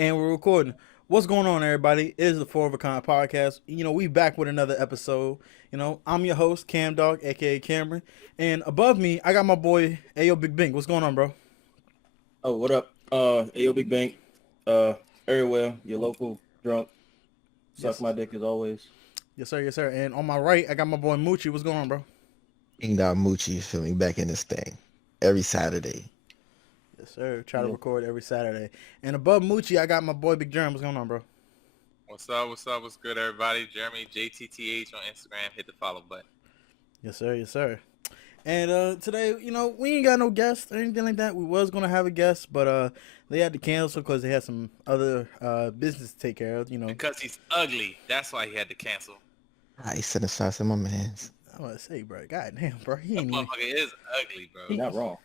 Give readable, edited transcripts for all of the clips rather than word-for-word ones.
And we're recording. What's going on, everybody? It is the Four of a Kind podcast. We back with another episode. I'm your host, Cam Dog, aka Cameron. And above me, I got my boy, Ayo Big Bink. What's going on, bro? Oh, what up? Ayo Big Bank. Everywhere, your local drunk. Suck Yes. my dick as always. Yes, sir. Yes, sir. And on my right, I got my boy Moochie. What's going on, bro? King Dot Moochie, you feel me? Back in this thing every Saturday. Yes, sir. Try to Yeah. record every Saturday. And above Moochie, I got my boy Big Germ. What's going on, bro? What's up? What's up? What's good, everybody? Jeremy JTTH on Instagram. Hit the follow button. Yes, sir. Yes, sir. And today, we ain't got no guests or anything like that. We was gonna have a guest, but they had to cancel because they had some other business to take care of. Because he's ugly. That's why he had to cancel. I set aside some of my mans. I was to say, bro, goddamn, bro, he That ain't even, motherfucker is ugly, bro. You're not wrong.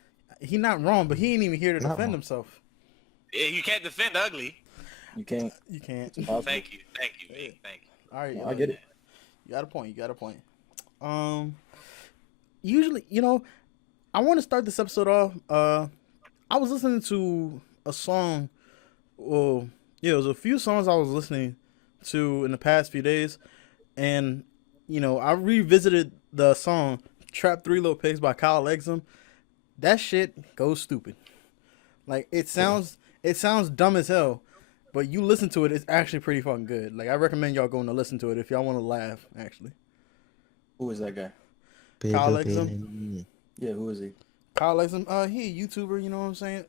he not wrong, but he ain't even here to Not defend wrong. himself. Yeah, you can't defend ugly. You can't. You can't. Possible. Thank you, Big. Thank you. All right, I get it. You got a point. You got a point. Usually, I want to start this episode off. I was listening to a song. Well, yeah, it was a few songs I was listening to in the past few days, and I revisited the song "Trap Three Little Pigs" by Kyle Exum. That shit goes stupid. Like it sounds dumb as hell, but you listen to it, it's actually pretty fucking good. Like I recommend y'all going to listen to it if y'all want to laugh. Actually, Who is that guy? Kyle Exum. Yeah, who is he? Kyle Exum, he a YouTuber. You know what I'm saying?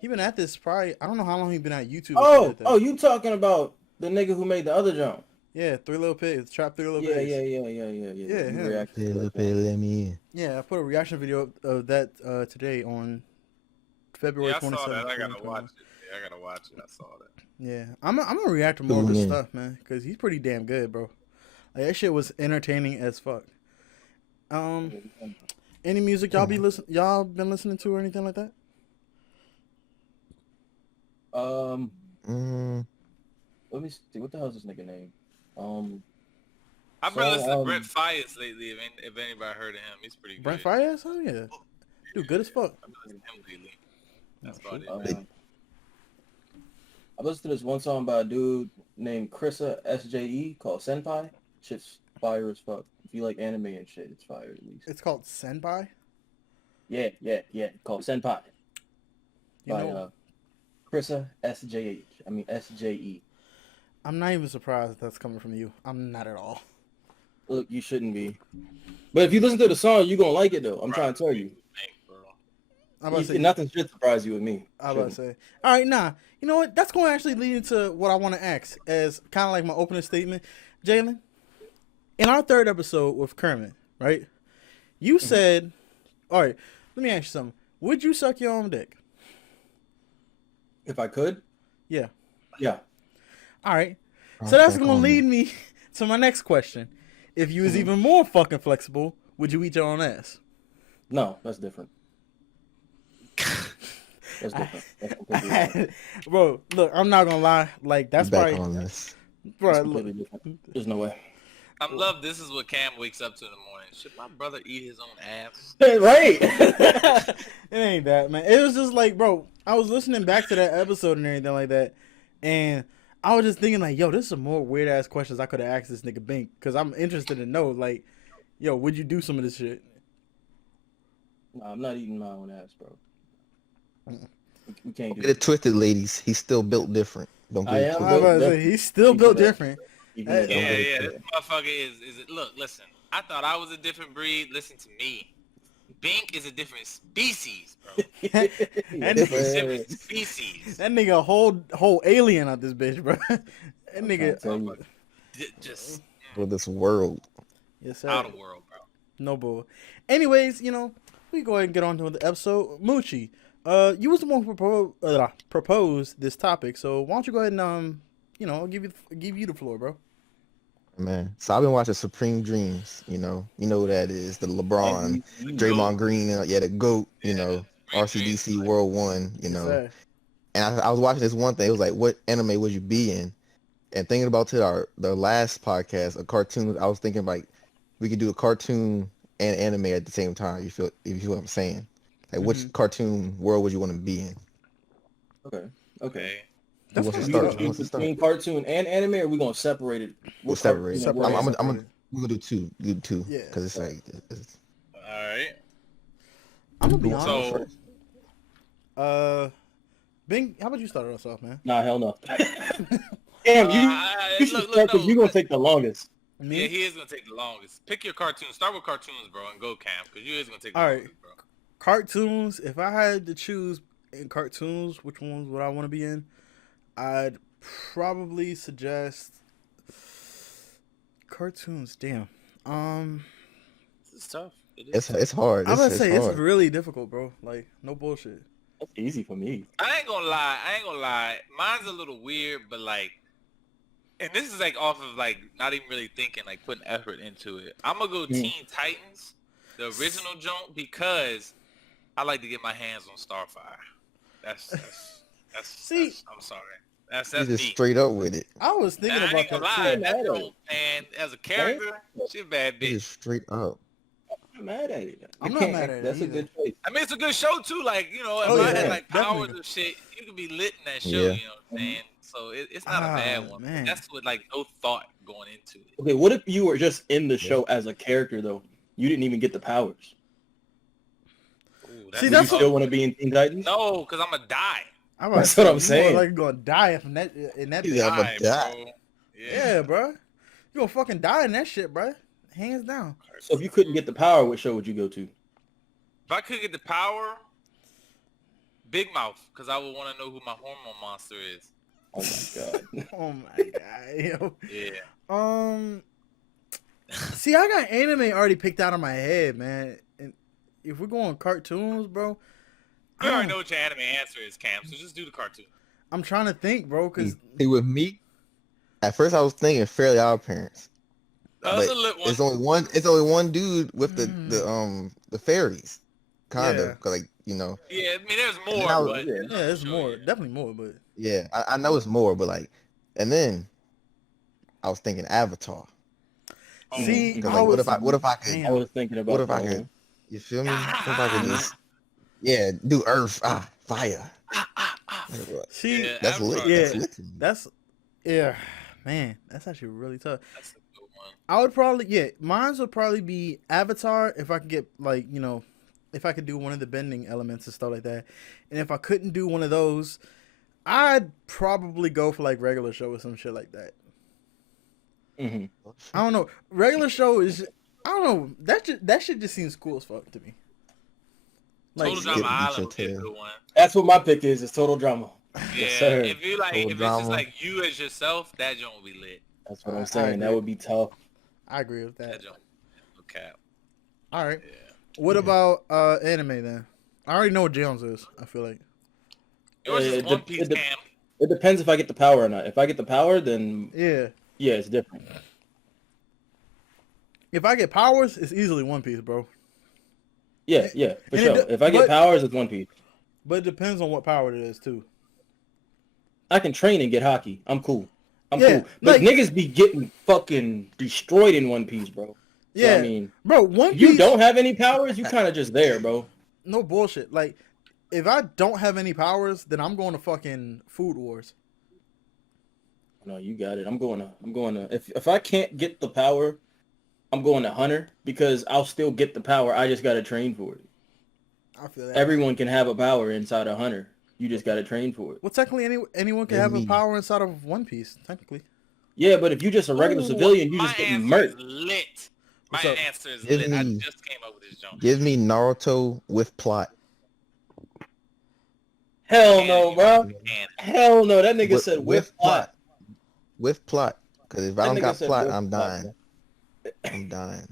He been at this probably. I don't know how long he been at YouTube. You talking about the nigga who made the other jump? Yeah, Three Little Pigs, Trap Three Little Yeah. Pigs. Yeah, him. You reacted to that. Let me in. Yeah, I put a reaction video of that today on February Yeah, I 27th. saw that. I gotta 2021. watch it. Yeah, I gotta watch it. I saw that. Yeah, I'm gonna react to more of his Yeah. stuff, man, because he's pretty damn good, bro. Like, that shit was entertaining as fuck. Any music y'all been listening to or anything like that? Mm, Let me see. What the hell is this nigga name? I've been So, listening to Brent Fayez lately. If anybody heard of him, he's pretty good. Brent Fayez? Oh yeah, dude, good as fuck. I've been listening to him lately. That's about it. I listened to this one song by a dude named Krissa SJE called Senpai. Shit's fire as fuck. If you like anime and shit, it's fire at least. It's called Senpai. Yeah. Called Senpai. You By know, Krissa SJE. I'm not even surprised that's coming from you. I'm not at all. Look, you shouldn't be. But if you listen to the song, you're gonna like it though. I'm trying to tell you. Thanks, bro. I'm about to say. Nothing should surprise you with me. I'm about to say. All right, nah. You know what? That's going to actually lead into what I want to ask as kind of like my opening statement. Jalen, in our third episode with Kermit, right? You said, all right, let me ask you something. Would you suck your own dick? If I could, Yeah. yeah. All right. I'll So that's suck going to on lead me to my next question. If you was even more fucking flexible, would you eat your own ass? No, that's different. That's different. That's completely different. Bro, look, I'm not going to lie. Like, that's back probably, on this. bro, That's look, completely different. There's no way. I love this is what Cam wakes up to in the morning. Should my brother eat his own ass? Right. it ain't that, man. It was just like, bro, I was listening back to that episode and everything like that, and I was just thinking like, yo, this is some more weird ass questions I could have asked this nigga Bink, because I'm interested to know, like, yo, would you do some of this shit? No, I'm not eating my own ass, bro. We can't do Get it it. twisted, ladies. He's still built different. Don't get I it am. I'm twisted. about to say, he's still built different. Even Hey, if- Yeah, Okay. yeah. This motherfucker is it? Look, listen. I thought I was a different breed. Listen to me. Bink is a different species, bro. That He's a nigga, different species. that nigga a whole alien out this bitch, bro. That I'm nigga, trying to tell you. Just For this world. yes sir. out of world, bro. No bull. Anyways, we go ahead and get on to the episode. Moochie, you was the one who proposed this topic, so why don't you go ahead and I'll give you the floor, bro. Man. So I've been watching Supreme Dreams, you know who that is. The LeBron, You know. Draymond Green, the GOAT, Yeah. RCDC World 1, Yes, sir. And I was watching this one thing. It was like, what anime would you be in? And thinking about the last podcast, a cartoon, I was thinking like we could do a cartoon and anime at the same time. If you feel what I'm saying? Like, which cartoon world would you want to be in? Okay. Okay. That's wants to We fine. start? gonna Who choose wants to start? between cartoon and anime, or we gonna separate it? We'll What separate it. cartoon and Separate what it. anime? We're gonna do two. Do two. Yeah. Because it's like All right. I'm gonna be Who wants to go honest. So- first? Bing, how about you start us off, man? Nah, hell no. Damn, you should look, start because no. you're gonna take the longest. Me? Yeah, he is gonna take the longest. Pick your cartoons. Start with cartoons, bro, and go Cam, because you is gonna take the All right. longest, bro. Cartoons. If I had to choose in cartoons, which ones would I want to be in? I'd probably suggest cartoons. Damn. It's tough. It is. It's hard. I'm gonna It's say hard. it's really difficult, bro. Like, no bullshit. That's easy for me. I ain't gonna lie. Mine's a little weird, but like, and this is like off of like not even really thinking, like putting effort into it. I'm gonna go Teen Titans, the original joint, because I like to get my hands on Starfire. That's See- that's- I'm sorry. That's You just me. straight up with it. I was thinking I about ain't gonna that lie, too. that joint, man, as a character, she a bad You bitch. just straight up. I'm not mad at it. I'm not mad at it That's a either. good choice. I mean, it's a good show too. Like, you know, if Oh, I yeah, had like powers definitely. and shit, you could be lit in that show. Yeah. You know what I'm saying? So it's not a bad one. man. That's with like no thought going into it. Okay, what if you were just in the show as a character though? You didn't even get the powers. Ooh, See, Would that's you still want to be in Teen Titans? no, because I'm gonna die. I'm That's what I'm you saying. Like, gonna die in that. Yeah, I'ma bitch. die. bro. Yeah, bro. You gonna fucking die in that shit, bro. Hands down. So if you couldn't get the power, what show would you go to? If I could get the power, Big Mouth, because I would want to know who my hormone monster is. Oh my god. Oh my god. Yo. Yeah. See, I got anime already picked out of my head, man. And if we're going cartoons, bro, You already I know don't- what your anime answer is, Cam. So just do the cartoon. I'm trying to think, bro, because See, with me, at first I was thinking Fairly Odd Parents. That's But a lit one. It's only one. It's only one dude with the fairies, kind Yeah. of. 'Cause, like, you know, Yeah, I mean, there's And more, now- but yeah, yeah, there's Sure, more, yeah. definitely more, but yeah, I know it's more, but like, and then I was thinking Avatar. Oh, see, Because I like, was, what if I could? Damn. I was thinking about What if I that could? one. You feel me? What if I could just, yeah, do Earth, fire. see, Yeah, That's lit. Avatar. That's Yeah. lit to me. that's yeah, man, that's actually really tough. that's a good one. I would probably mine's would probably be Avatar if I could get like, you know, if I could do one of the bending elements and stuff like that. And if I couldn't do one of those, I'd probably go for like regular show or some shit like that. hmm I don't know. Regular show is I don't know. That shit just seems cool as fuck to me. Like Total Skip Drama beat Island your would be a tail. good one. That's what my pick is total drama. Yeah, Yes, sir. if you like, Total if it's drama. just like you as yourself, that joint will be lit. That's what I'm I saying. That agree. would be tough. I agree with That that. joint, no cap. All right. Yeah. What about anime then? I already know what Jones is. I feel like. Yours Yeah, is it One de- Piece, it de- Cam. It depends if I get the power or not. If I get the power, then Yeah. yeah, it's different. If I get powers, it's easily One Piece, bro. Yeah, yeah, for And it sure. de- If I get but- powers, it's One Piece. But it depends on what power it is too. I can train and get hockey. I'm cool. I'm Yeah, cool. But like- niggas be getting fucking destroyed in One Piece, bro. So, Yeah, I mean, bro. One if you Piece. don't have any powers, you kind of just there, bro. No bullshit. Like, if I don't have any powers, then I'm going to fucking Food Wars. No, you got it. I'm going to. If I can't get the power, I'm going to Hunter because I'll still get the power. I just got to train for it. I feel that. Everyone can have a power inside of Hunter. You just got to train for it. Well, technically, anyone can Yeah, have a me. power inside of One Piece. Technically. Yeah, but if you're just a regular Ooh, civilian, you my just get answer murked. is lit. My What's up? answer is Give lit. I me- just came up with this joint. Give me Naruto with plot. Hell no, bro. And Hell no. That nigga said with plot. With plot. Because if I That don't nigga got said plot, with I'm plot, dying. I'm dying.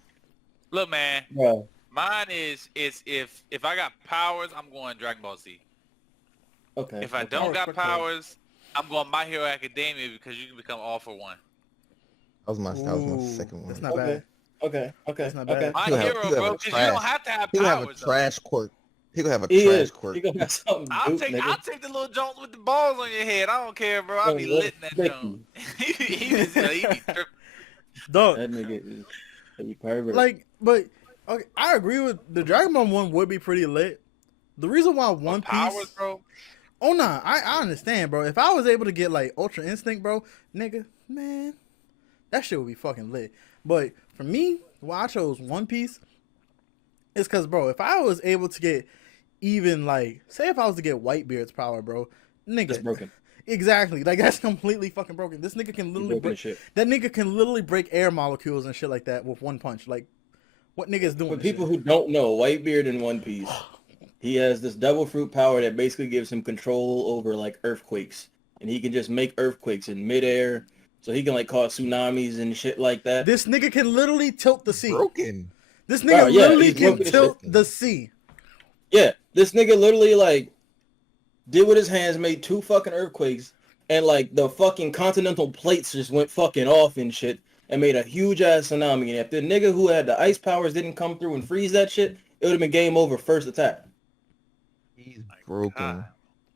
look, man, Bro. mine is if I got powers, I'm going Dragon Ball Z. Okay. If I okay. don't got quick, quick. powers, I'm going My Hero Academia because you can become all for one. That was my Ooh, second one. That's not Okay. bad. Okay. Okay. That's not okay. bad. My He'll have- Hero, he'll have bro, a because you trash- don't have to have He gonna have a powers. though. trash quirk. He gonna have a He trash is. quirk. He gonna have something I'll Duke, take nigga. the little joints with the balls on your head. I don't care, bro. I'll be Oh, lit in that thank joint. he be tripping. Dog. That nigga is a pervert. Like, but okay, I agree with the Dragon Ball one would be pretty lit. The reason why One Powers, Piece, bro. Oh nah, I understand, bro. If I was able to get like Ultra Instinct, bro, nigga, man, that shit would be fucking lit. But for me, why I chose One Piece is because, bro, if I was able to get even like, say, if I was to get Whitebeard's power, bro, nigga, It's broken. exactly, like that's completely fucking broken. This nigga can He's literally broken break. as shit. That nigga can literally break air molecules and shit like that with one punch. Like, what nigga is doing? For this people shit? who don't know, Whitebeard in One Piece, he has this devil fruit power that basically gives him control over like earthquakes, and he can just make earthquakes in midair. So he can like cause tsunamis and shit like that. This nigga can literally tilt the sea. Broken. This Bro, nigga yeah, literally he's can broken as tilt shit. the sea. Yeah, this nigga literally like did with his hands, made 2 fucking earthquakes, and like the fucking continental plates just went fucking off and shit, and made a huge ass tsunami. And if the nigga who had the ice powers didn't come through and freeze that shit, it would have been game over first attack. He's broken. God.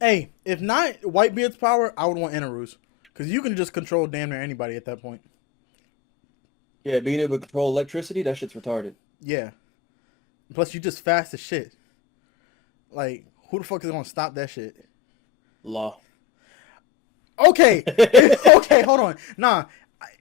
Hey, if not Whitebeard's power, I would want Inaru's. Because you can just control damn near anybody at that point. Yeah, being able to control electricity, that shit's retarded. Yeah. Plus, you just fast as shit. Like, who the fuck is going to stop that shit? Law. Okay. Okay, hold on. Nah.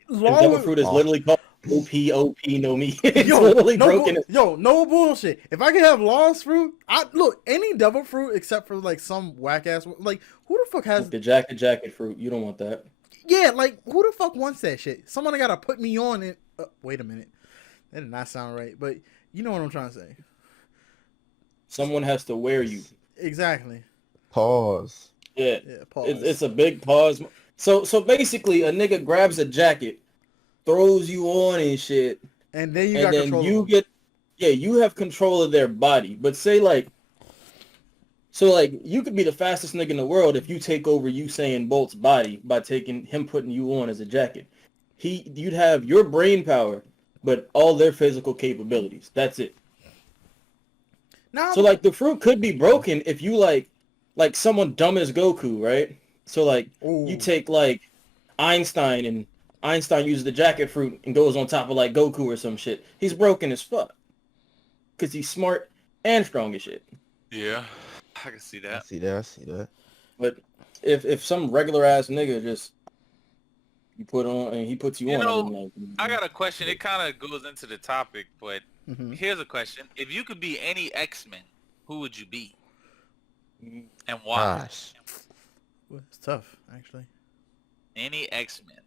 And Law devil would- fruit is literally called OP no me. It's Yo, literally no, broken. no bullshit. If I could have Law's fruit, look, any devil fruit except for like some whack ass, like who the fuck has? The jacket fruit. You don't want that. Yeah, like who the fuck wants that shit? Someone gotta put me on it. Wait a minute, that did not sound right, but you know what I'm trying to say. Someone has to wear you. Exactly. Pause. Yeah. Yeah. Pause. It's a big pause. So basically, a nigga grabs a jacket, throws you on and shit, and then you and got then control. you of them. you have control of their body. But say like, so like you could be the fastest nigga in the world if you take over Usain Bolt's body by taking him putting you on as a jacket. You'd have your brain power, but all their physical capabilities. That's it. Nah, So like the fruit could be broken if you like someone dumb as Goku, right? So like Ooh. you take like Einstein, and Einstein uses the jacket fruit and goes on top of like Goku or some shit. He's broken as fuck because he's smart and strong as shit. Yeah, I can see I that. see that. I see that. But if some regular ass nigga just you put on and he puts you You on, know, I'm like, I got a question. It kind of goes into the topic, but Mhm. here's a question: if you could be any X-Men, who would you be, and why? Gosh. Well, it's tough actually. Any X-Men.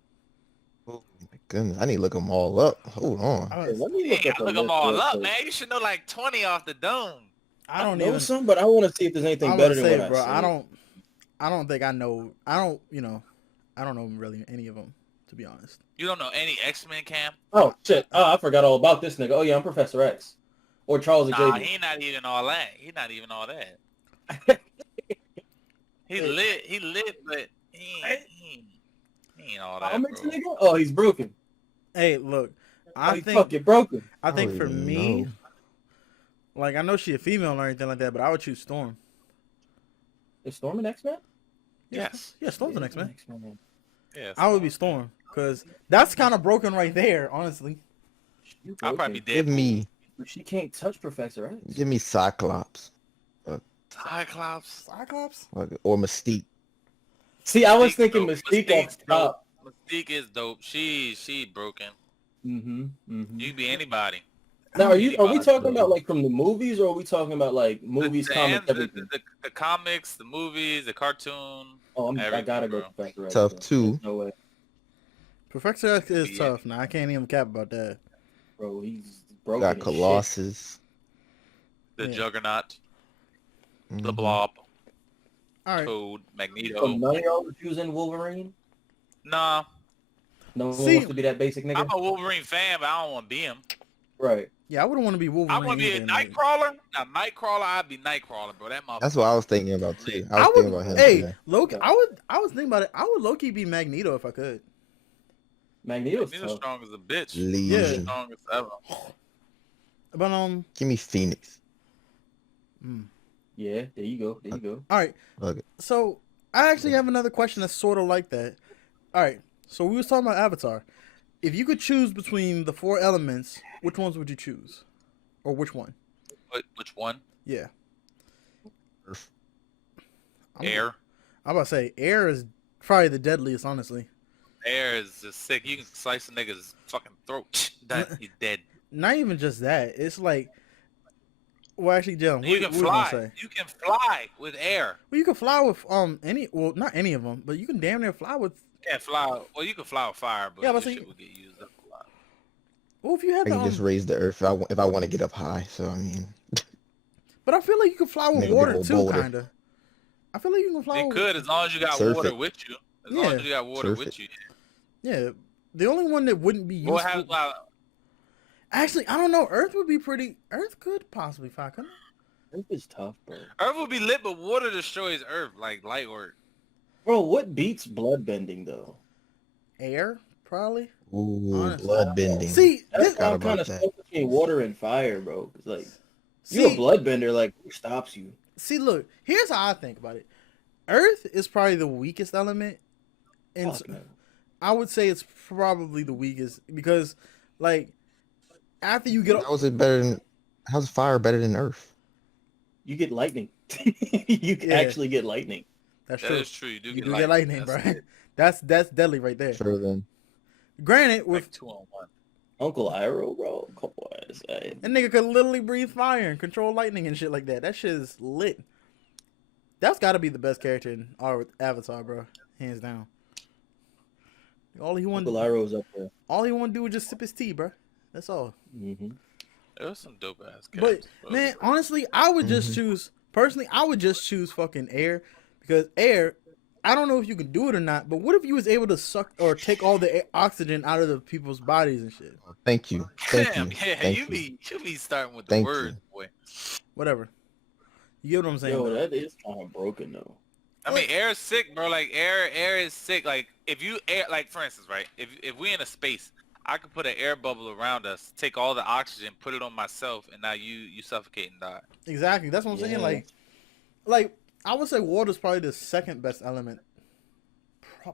Oh my goodness. I need to look them all up. Hold on. I, Hey, let me look Hey, up I a look them list all real up, quick. man. You should know like 20 off the dome. I don't know even. some, but I want to see if there's anything I'm better gonna than say, what bro. I said. I don't think I know. I don't. You know. I don't know really any of them, to be honest. You don't know any X-Men, Cam? Oh shit! Oh, I forgot all about this nigga. Oh yeah, I'm Professor X, or Charles Nah, Xavier. he not even all that. He not even all that. He lit, but he ain't all that, I'm bro. into nigga. Oh, he's broken. Hey, look. I He's think. fucking broken. I think don't for even me, know. like I know she a female or anything like that, but I would choose Storm. Is Storm an X-Men? Yes. Yeah, Storm's an X-Men. Yes. I would be Storm because that's kind of broken right there, honestly. I'll probably be Give Deadpool. me, She can't touch Professor X. give me Cyclops Cyclops. Cyclops. or Mystique. See, I was Mystique's thinking dope. Mystique Mystique's off top. Mystique is dope. She broken. Mm-hmm. Mm-hmm. You could be anybody. Now, are we Anybody. talking about like from the movies, or are we talking about like movies, the, comics, the, everything? the comics, the movies, the cartoon. Oh, I everything, gotta go bro. Professor X. Tough bro. too. There's no way, Professor X is Yeah. tough. Now I can't even cap about that. bro. He's broken. Got as Colossus. The Yeah. Juggernaut, the Mhm. Blob, All right. Toad, shit. So Magneto. none of y'all were choosing Wolverine. Nah, No one See- wants to be that basic nigga. I'm a Wolverine fan, but I don't want to be him. Right. Yeah, I wouldn't want to be I Wolverine. want to be a either, like- Nightcrawler. Now, Nightcrawler, I'd be Nightcrawler, bro. That motherfucker. That's what I was thinking about too. I I was would. thinking about him. Hey, today. Loki. Okay. I was thinking about it. I would low-key be Magneto if I could. Magneto's Magneto's tough. strong as a bitch. Legion. Strong as ever. But Give me Phoenix. Yeah, there you go. There you go. all right. Okay. So I actually have another question that's sort of like that. All right. So we was talking about Avatar. If you could choose between the 4 elements, which ones would you choose, or which one? Which one? Yeah. Earth. I'm Air. I'm about to say air is probably the deadliest, honestly. Air is just sick. You can slice a nigga's fucking throat. Done. He's dead. Not even just that. It's like, well, actually, Dylan, You can what you gonna fly. say? You can fly with air. Well, you can fly with any. Well, not any of them, but you can damn near fly with. You can't fly. Well, you can fly with fire, but Yeah, yeah, but this see- shit would get used up a lot. Well, if you had I the, can just raise the earth if I want to get up high. So I mean, but I feel like you can fly with Make a big water old too, boulder. kinda. I feel like you can fly. You with, could, as long as you got Surf water it. with you. As Yeah. long as you got water Surf with it. you. Yeah, the only one that wouldn't be What useful. happens? Actually, I don't know. Earth would be pretty. Earth could possibly fly. Couldn't it? Earth is tough, bro. Earth will be lit, but water destroys Earth like light work. Bro, what beats bloodbending though? Air probably. ooh, Honestly. blood bending. See, That's this, Forgot why I'm about kind of that. stuck between water and fire, bro. 'Cause, like, you a see, bloodbender, like, who stops you? see. Look, here's how I think about it. Earth is probably the weakest element, and Fuck, man. I would say it's probably the weakest because, like, after you get, How is it better than? How's fire better than earth? You get lightning. You can Yeah. actually get lightning. that's That true. is true. You do You get do lightning. get lightning, bro. That's That's deadly right there. Sure then. Granted, with like 2-on-1. Uncle Iroh, bro. Come on, say. that nigga could literally breathe fire and control lightning and shit like that. That shit is lit. That's got to be the best character in our Avatar, bro. Hands down. All he want, Uncle Iroh's up there. all he want to do is just sip his tea, bro. That's all. Mm-hmm. There was some dope ass But characters. man, honestly, I would just choose personally. I would just choose fucking air because air. I don't know if you can do it or not, but what if you was able to suck or take all the oxygen out of the people's bodies and shit? Thank you. Thank Damn, you. yeah, Thank you be starting with the Thank words, you. boy. Whatever. You get what I'm saying? Yo, though? that is kind of broken though. I mean, air is sick, bro. Like air is sick. Like if you air, like for instance, right? If we in a space, I could put an air bubble around us, take all the oxygen, put it on myself, and now you suffocate and die. Exactly. That's what I'm saying. Yeah. Like I would say water's probably the second best element,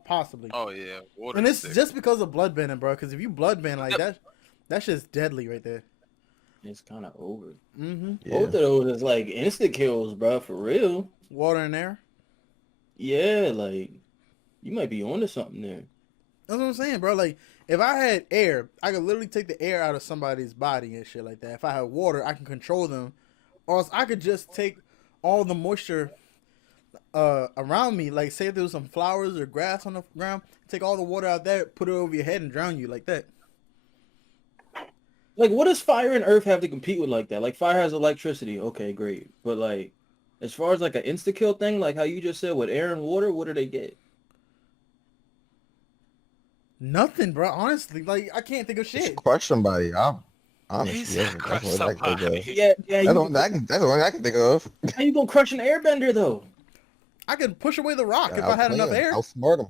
possibly. Oh yeah, water. And is it's sick. just because of bloodbending, bro. Because if you bloodbend like that, that shit's deadly right there. It's kind of over. Mm-hmm. Yeah. Both of those is like instant kills, bro. For real. Water and air. Yeah, like you might be onto something there. That's what I'm saying, bro. Like, if I had air, I could literally take the air out of somebody's body and shit like that. If I had water, I can control them. Or else I could just take all the moisture around me. Like, say if there was some flowers or grass on the ground, take all the water out there, put it over your head, and drown you like that. Like, what does fire and earth have to compete with like that? Like, fire has electricity. Okay, great. But like, as far as like an insta kill thing, like how you just said with air and water, what do they get? Nothing, bro. Honestly, like, I can't think of Just shit. crush somebody. He Honestly, said crush that's what I can think somebody. of. Yeah, That's the one I can think of. How you gonna crush an airbender though? I could push away the rock if I I'll had play enough him. air. Outsmart him.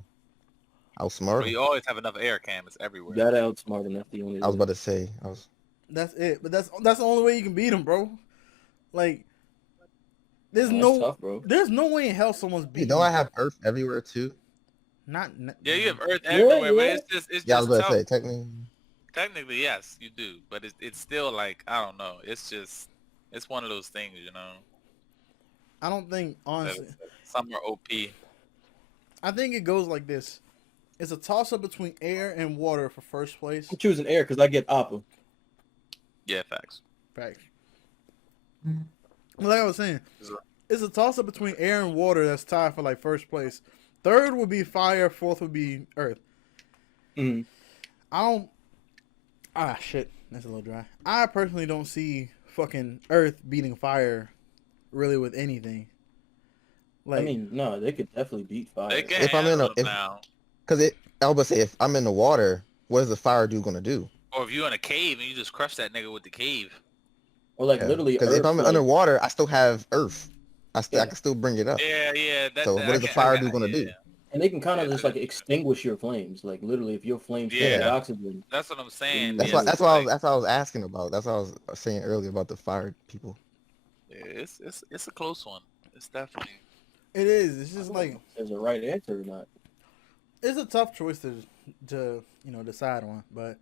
Outsmart Bro, you him. always have enough air, Cam. It's everywhere. You gotta outsmart him. That's the only. I was way. about to say. That's it. But that's the only way you can beat him, bro. Like, there's That's no tough, bro. there's no way in hell someone's Hey, beating. don't you. I have Earth everywhere too? Not. Yeah, you have Earth everywhere, yeah. but it's Yeah, I was just about to tough. say. Technically, Technically, yes, you do, but it's still like I don't know. It's one of those things, you know. I don't think that honestly. Some are OP. I think it goes like this. It's a toss up between air and water for first place. I'm choosing air because I get Appa. Yeah, facts. Facts. Like I was saying, it's a toss up between air and water that's tied for like first place. Third would be fire. Fourth would be earth. Mhm. I don't. Shit. That's a little dry. I personally don't see fucking earth beating fire, really, with anything. Like, I mean, no, they could definitely beat fire. They can If I'm in a- handle it if- now. because I was about to say, if I'm in the water, what is the fire dude gonna do? Or if you're in a cave and you just crush that nigga with the cave. Or like literally. Because if Earth, I'm like, underwater, I still have Earth. I Yeah. can still bring it up. Yeah. So what is the fire dude gonna do? and they can kind of Yeah. just like extinguish your flames. Like literally, if your flames Yeah. get oxygen. That's what I'm saying. That's Yeah, why. it's That's what I was asking about. That's what I was saying earlier about the fire people. Yeah, it's a close one. It's definitely. it is. It's just like There's a right answer or not. it's a tough choice to decide on. But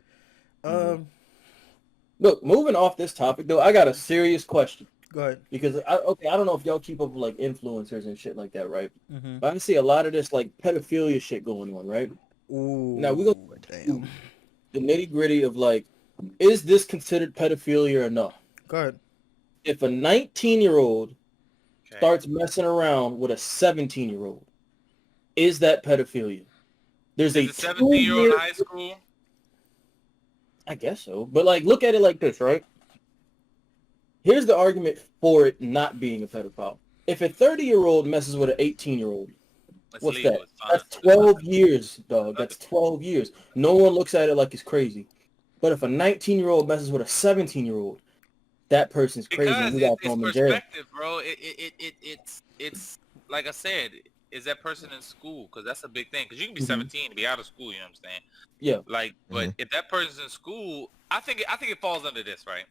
Look, moving off this topic though, I got a serious question. Go ahead. Because I don't know if y'all keep up with like influencers and shit like that, right? Mm-hmm. But I see a lot of this like pedophilia shit going on, right? Ooh. Now we go Damn. the nitty gritty of like, is this considered pedophilia or not? Go ahead. If a 19-year-old Okay. starts messing around with a 17-year-old, is that pedophilia? There's Is a a 17-year-old 2-year in high school? I guess so. But like, look at it like this, right? Here's the argument for it not being a pedophile. If a 30-year-old messes with an 18-year-old, It's what's legal. that? It's fine. That's 12 years, dog. That's 12 years. No one looks at it like it's crazy. But if a 19-year-old messes with a 17-year-old, that person's crazy. Because And we got to it's throw them in jail. perspective, bro. It's like I said. Is that person in school? Because that's a big thing. Because you can be Mhm. 17 and be out of school. You know what I'm saying? Yeah. Like, but if that person's in school, I think it falls under this, right?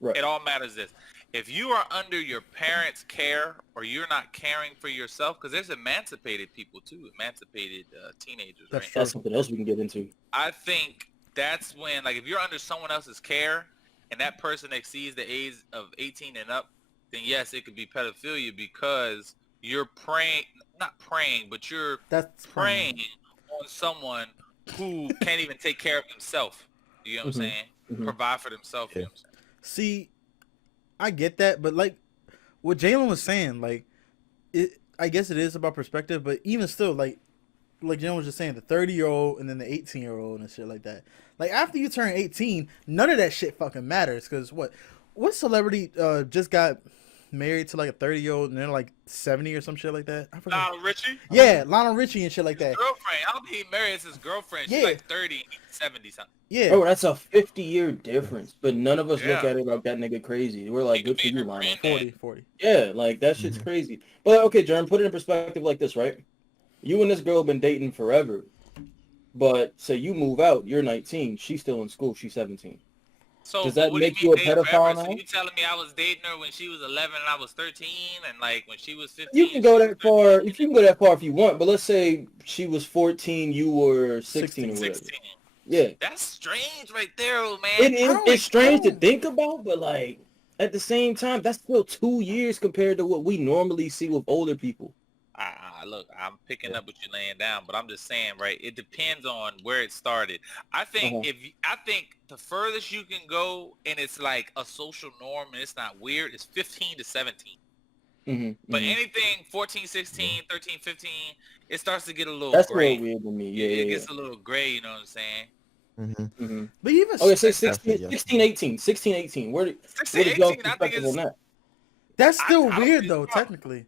Right. It all matters this. If you are under your parents' care or you're not caring for yourself, because there's emancipated people too, emancipated teenagers, That's right? true. That's something else we can get into. I think that's when, like, if you're under someone else's care and that person exceeds the age of 18 and up, then yes, it could be pedophilia because you're not praying, but you're That's preying on someone who can't even take care of himself. You know what I'm Mhm. saying? Mhm. Provide for themselves. You know what I'm saying? See, I get that, but like what Jalen was saying, like I guess it is about perspective, but even still, like Jalen was just saying, the 30-year-old and then the 18-year-old and shit like that. Like after you turn 18, none of that shit fucking matters. Because what celebrity just got married to like a 30-year-old and they're like 70 or some shit like that? I forgot. Lionel Richie? Yeah, Lionel Richie and shit like that. His girlfriend. I don't think he married his girlfriend. She's Yeah. like 30 and he's 70 something. Yeah, Bro, that's a 50-year difference. But none of us look Yeah. at it like that nigga crazy. We're like, He could good for be you, her Lionel. granddad. 40. Yeah, like that shit's crazy. But okay, Jerm, put it in perspective like this, right? You and this girl been dating forever. But say you move out, you're 19, she's still in school, she's 17. So Does that what do make mean you a dating pedophile forever? now? So you telling me I was dating her when she was 11 and I was 13, and like when she was 15? You can go that far. If you can go that far if you want, but let's say she was 14, you were 16 or whatever. 16. Yeah. That's strange right there, man. It's strange to think about, but like at the same time, that's still 2 years compared to what we normally see with older people. Look, I'm picking up what you're laying down, but I'm just saying, right? It depends on where it started. I think I think the furthest you can go, and it's like a social norm, and it's not weird, is 15 to 17. Mm-hmm, But anything 14, 16, 13, 15, it starts to get a little that's gray. a little weird to me. Yeah, It yeah, gets a little gray, you know what I'm saying? Mm-hmm. Mm-hmm. But even Okay, say Definitely, 16, 18. 16, 18. Where did 16, what is y'all's 18, I think perspective on it's... that? that's still I don't weird think though. it's wrong. Technically,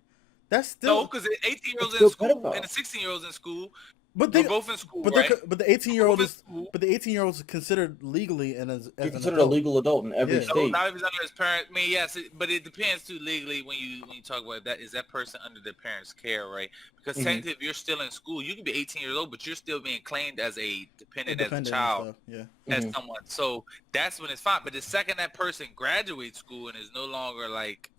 that's No, still. because the 18-year-old's It's in still school, pedophile. and the 16-year-old's in school. But They're they, both in school, but right? but the 18-year-old Both in is school. but the 18-year-old is considered legally and as You're an considered a adult. legal adult in every Yeah. No, state. not if he's under his parents. I mean, yes, but it depends too legally when you talk about that. Is that person under their parents' care, right? Because technically, if you're still in school, you can be 18 years old, but you're still being claimed as a dependent as a Independent and child, stuff, yeah. as someone. So that's when it's fine. But the second that person graduates school and is no longer like,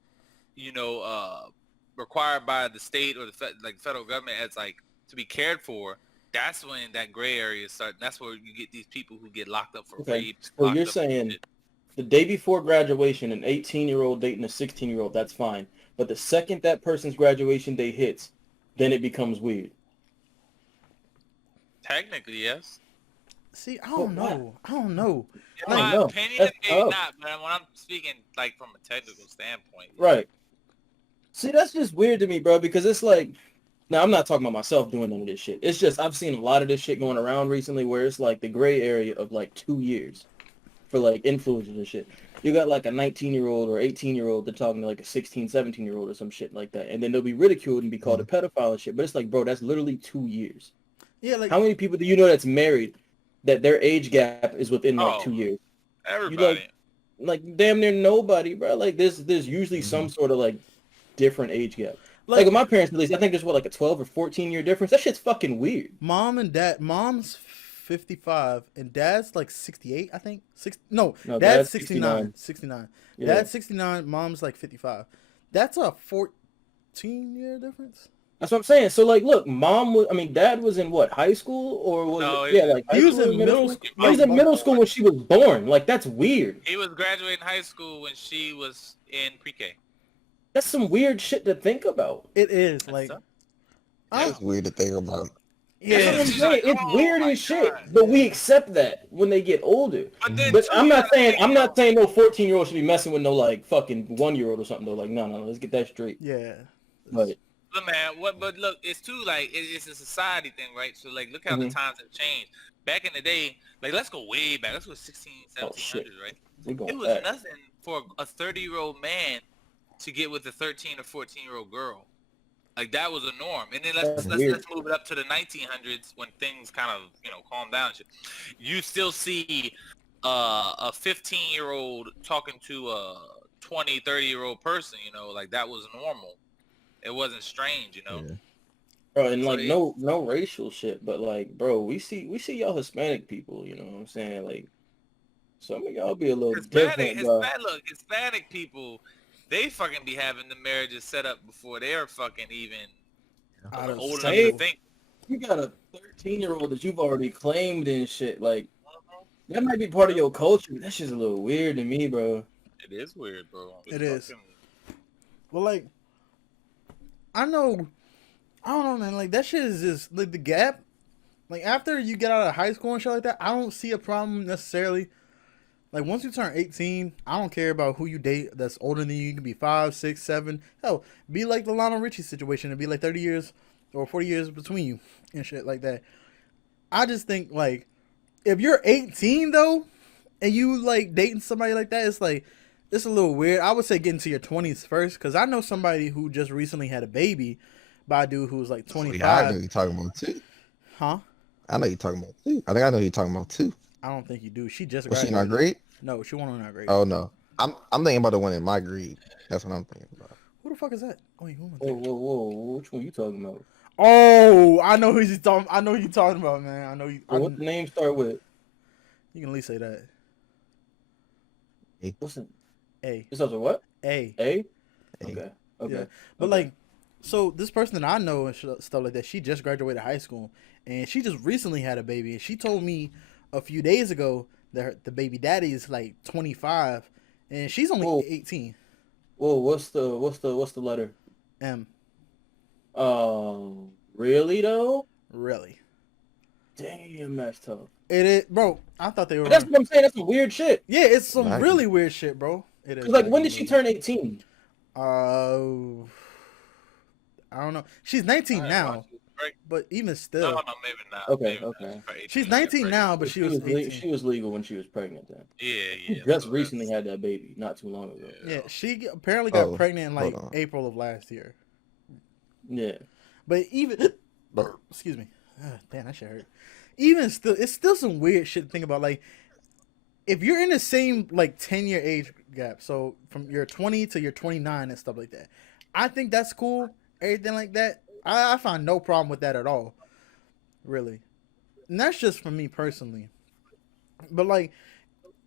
required by the state or the federal government as like to be cared for, that's when that gray area starts. That's where you get these people who get locked up for Okay. rape. So locked you're up for saying shit. the day before graduation, an 18-year-old dating a 16-year-old, that's fine. But the second that person's graduation day hits, then it becomes weird. Technically, yes. See, I don't know. I don't know. In I my know. opinion, That's maybe tough. not. But when I'm speaking like from a technical standpoint, Right. See, that's just weird to me, bro, because it's like, now I'm not talking about myself doing none of this shit. It's just I've seen a lot of this shit going around recently where it's like the gray area of like 2 years for like influencers and shit. You got like a 19-year-old or 18-year-old, they're talking to like a 16, 17-year-old or some shit like that. And then they'll be ridiculed and be called a pedophile and shit. But it's like, bro, that's literally 2 years. Yeah, like How many people do you know that's married that their age gap is within like 2 years? everybody. Like damn near nobody, bro. Like there's usually some sort of like different age gap. Like with my parents at least, I think there's like a 12 or 14 year difference. That shit's fucking weird. mom and dad. Mom's 55 and dad's like 68, I think. No, No, dad's dad's 69. 69. Yeah. Dad's 69. Mom's like 55. That's a 14-year difference. That's what I'm saying. So like, look, dad was in what, high school or was No, it? he- Yeah, like He high was school, in middle school. He was in middle school when she was born. Like that's weird. He was graduating high school when she was in pre-K. That's some weird shit to think about. It is like, tough. That's weird to think about. That's what yeah, I'm She's saying. like, It's oh weird my as shit, God. but we accept that when they get older. But then But too, I'm you not gotta saying think, I'm not saying no 14-year-old should be messing with no like fucking 1-year-old or something though. Like no, let's get that straight. yeah. But Look, man, but look, it's too like it's a society thing, right? So like, look how the Mhm. times have changed. Back in the day, like let's go way back. Let's go 16, Oh, shit. 1700s, right? we going It was back. nothing for a 30-year-old man to get with a 13 or 14-year-old girl. Like that was a norm. And then That's let's weird. move it up to the 1900s when things kind of calm down. And shit. You still see a 15-year-old talking to a 20, 30-year-old person. Like that was normal. It wasn't strange. Yeah. Bro, and So like it- no racial shit, but like, bro, we see y'all Hispanic people, you know what I'm saying? Like some of y'all be a little different, bro. Hispanic people, they fucking be having the marriages set up before they're fucking even Out of old enough Same. to think. You got a 13-year-old that you've already claimed and shit. Like that might be part of your culture. But that shit's a little weird to me, bro. It is weird, bro. It is. Well, like, I don't know, man. Like that shit is just like the gap. Like after you get out of high school and shit like that, I don't see a problem necessarily. Like once you turn 18, I don't care about who you date that's older than you. You can be 5, 6, 7. Hell, be like the Lionel Richie situation and be like 30 years or 40 years between you and shit like that. I just think like if you're 18 though and you like dating somebody like that, it's a little weird. I would say get into your 20s first because I know somebody who just recently had a baby by a dude who was like Yeah, I know 25. you're talking about too. Huh? I know you're talking about too. I think I know you're talking about too. I don't think you do. She just Was she graduated. not great? No, she won't not great. Oh no. I'm thinking about the one in my grade. That's what I'm thinking about. Who the fuck is that? Wait, who am I Whoa, thinking? whoa, whoa! Which one you talking about? Oh, I know who you talking. I know who you talking about, man. I know you. Well, what the name start with? You can at least say that. What's it? A. It starts with what? A. A. Hey, Okay. Okay. Yeah. But Okay. like, so this person that I know and stuff like that, she just graduated high school and she just recently had a baby. And she told me a few days ago that the baby daddy is like 25 and she's only Whoa. 18. Whoa, what's the letter? M. Really though? Really. Damn, that's tough. It is, bro. I thought they were. But that's what I'm saying. That's some weird shit. Yeah, it's some Like- really weird shit, bro. It is. Cause like, when did she turn 18? I don't know. She's 19 now, but even still, No, maybe not. Okay, Maybe okay. not. For 18, she's yeah, 19 pregnant. now, but she was 18. She was legal when she was pregnant then. Yeah, She yeah. just so recently that's- had that baby, not too long ago. Yeah, she apparently got Oh, pregnant in like hold on. April of last year. Yeah. But even, excuse me, damn, that shit hurt. Even still, it's still some weird shit to think about. Like, if you're in the same like 10-year age gap, so from your 20 to your 29 and stuff like that, I think that's cool. Everything like that, I find no problem with that at all. Really, and that's just for me personally. But like,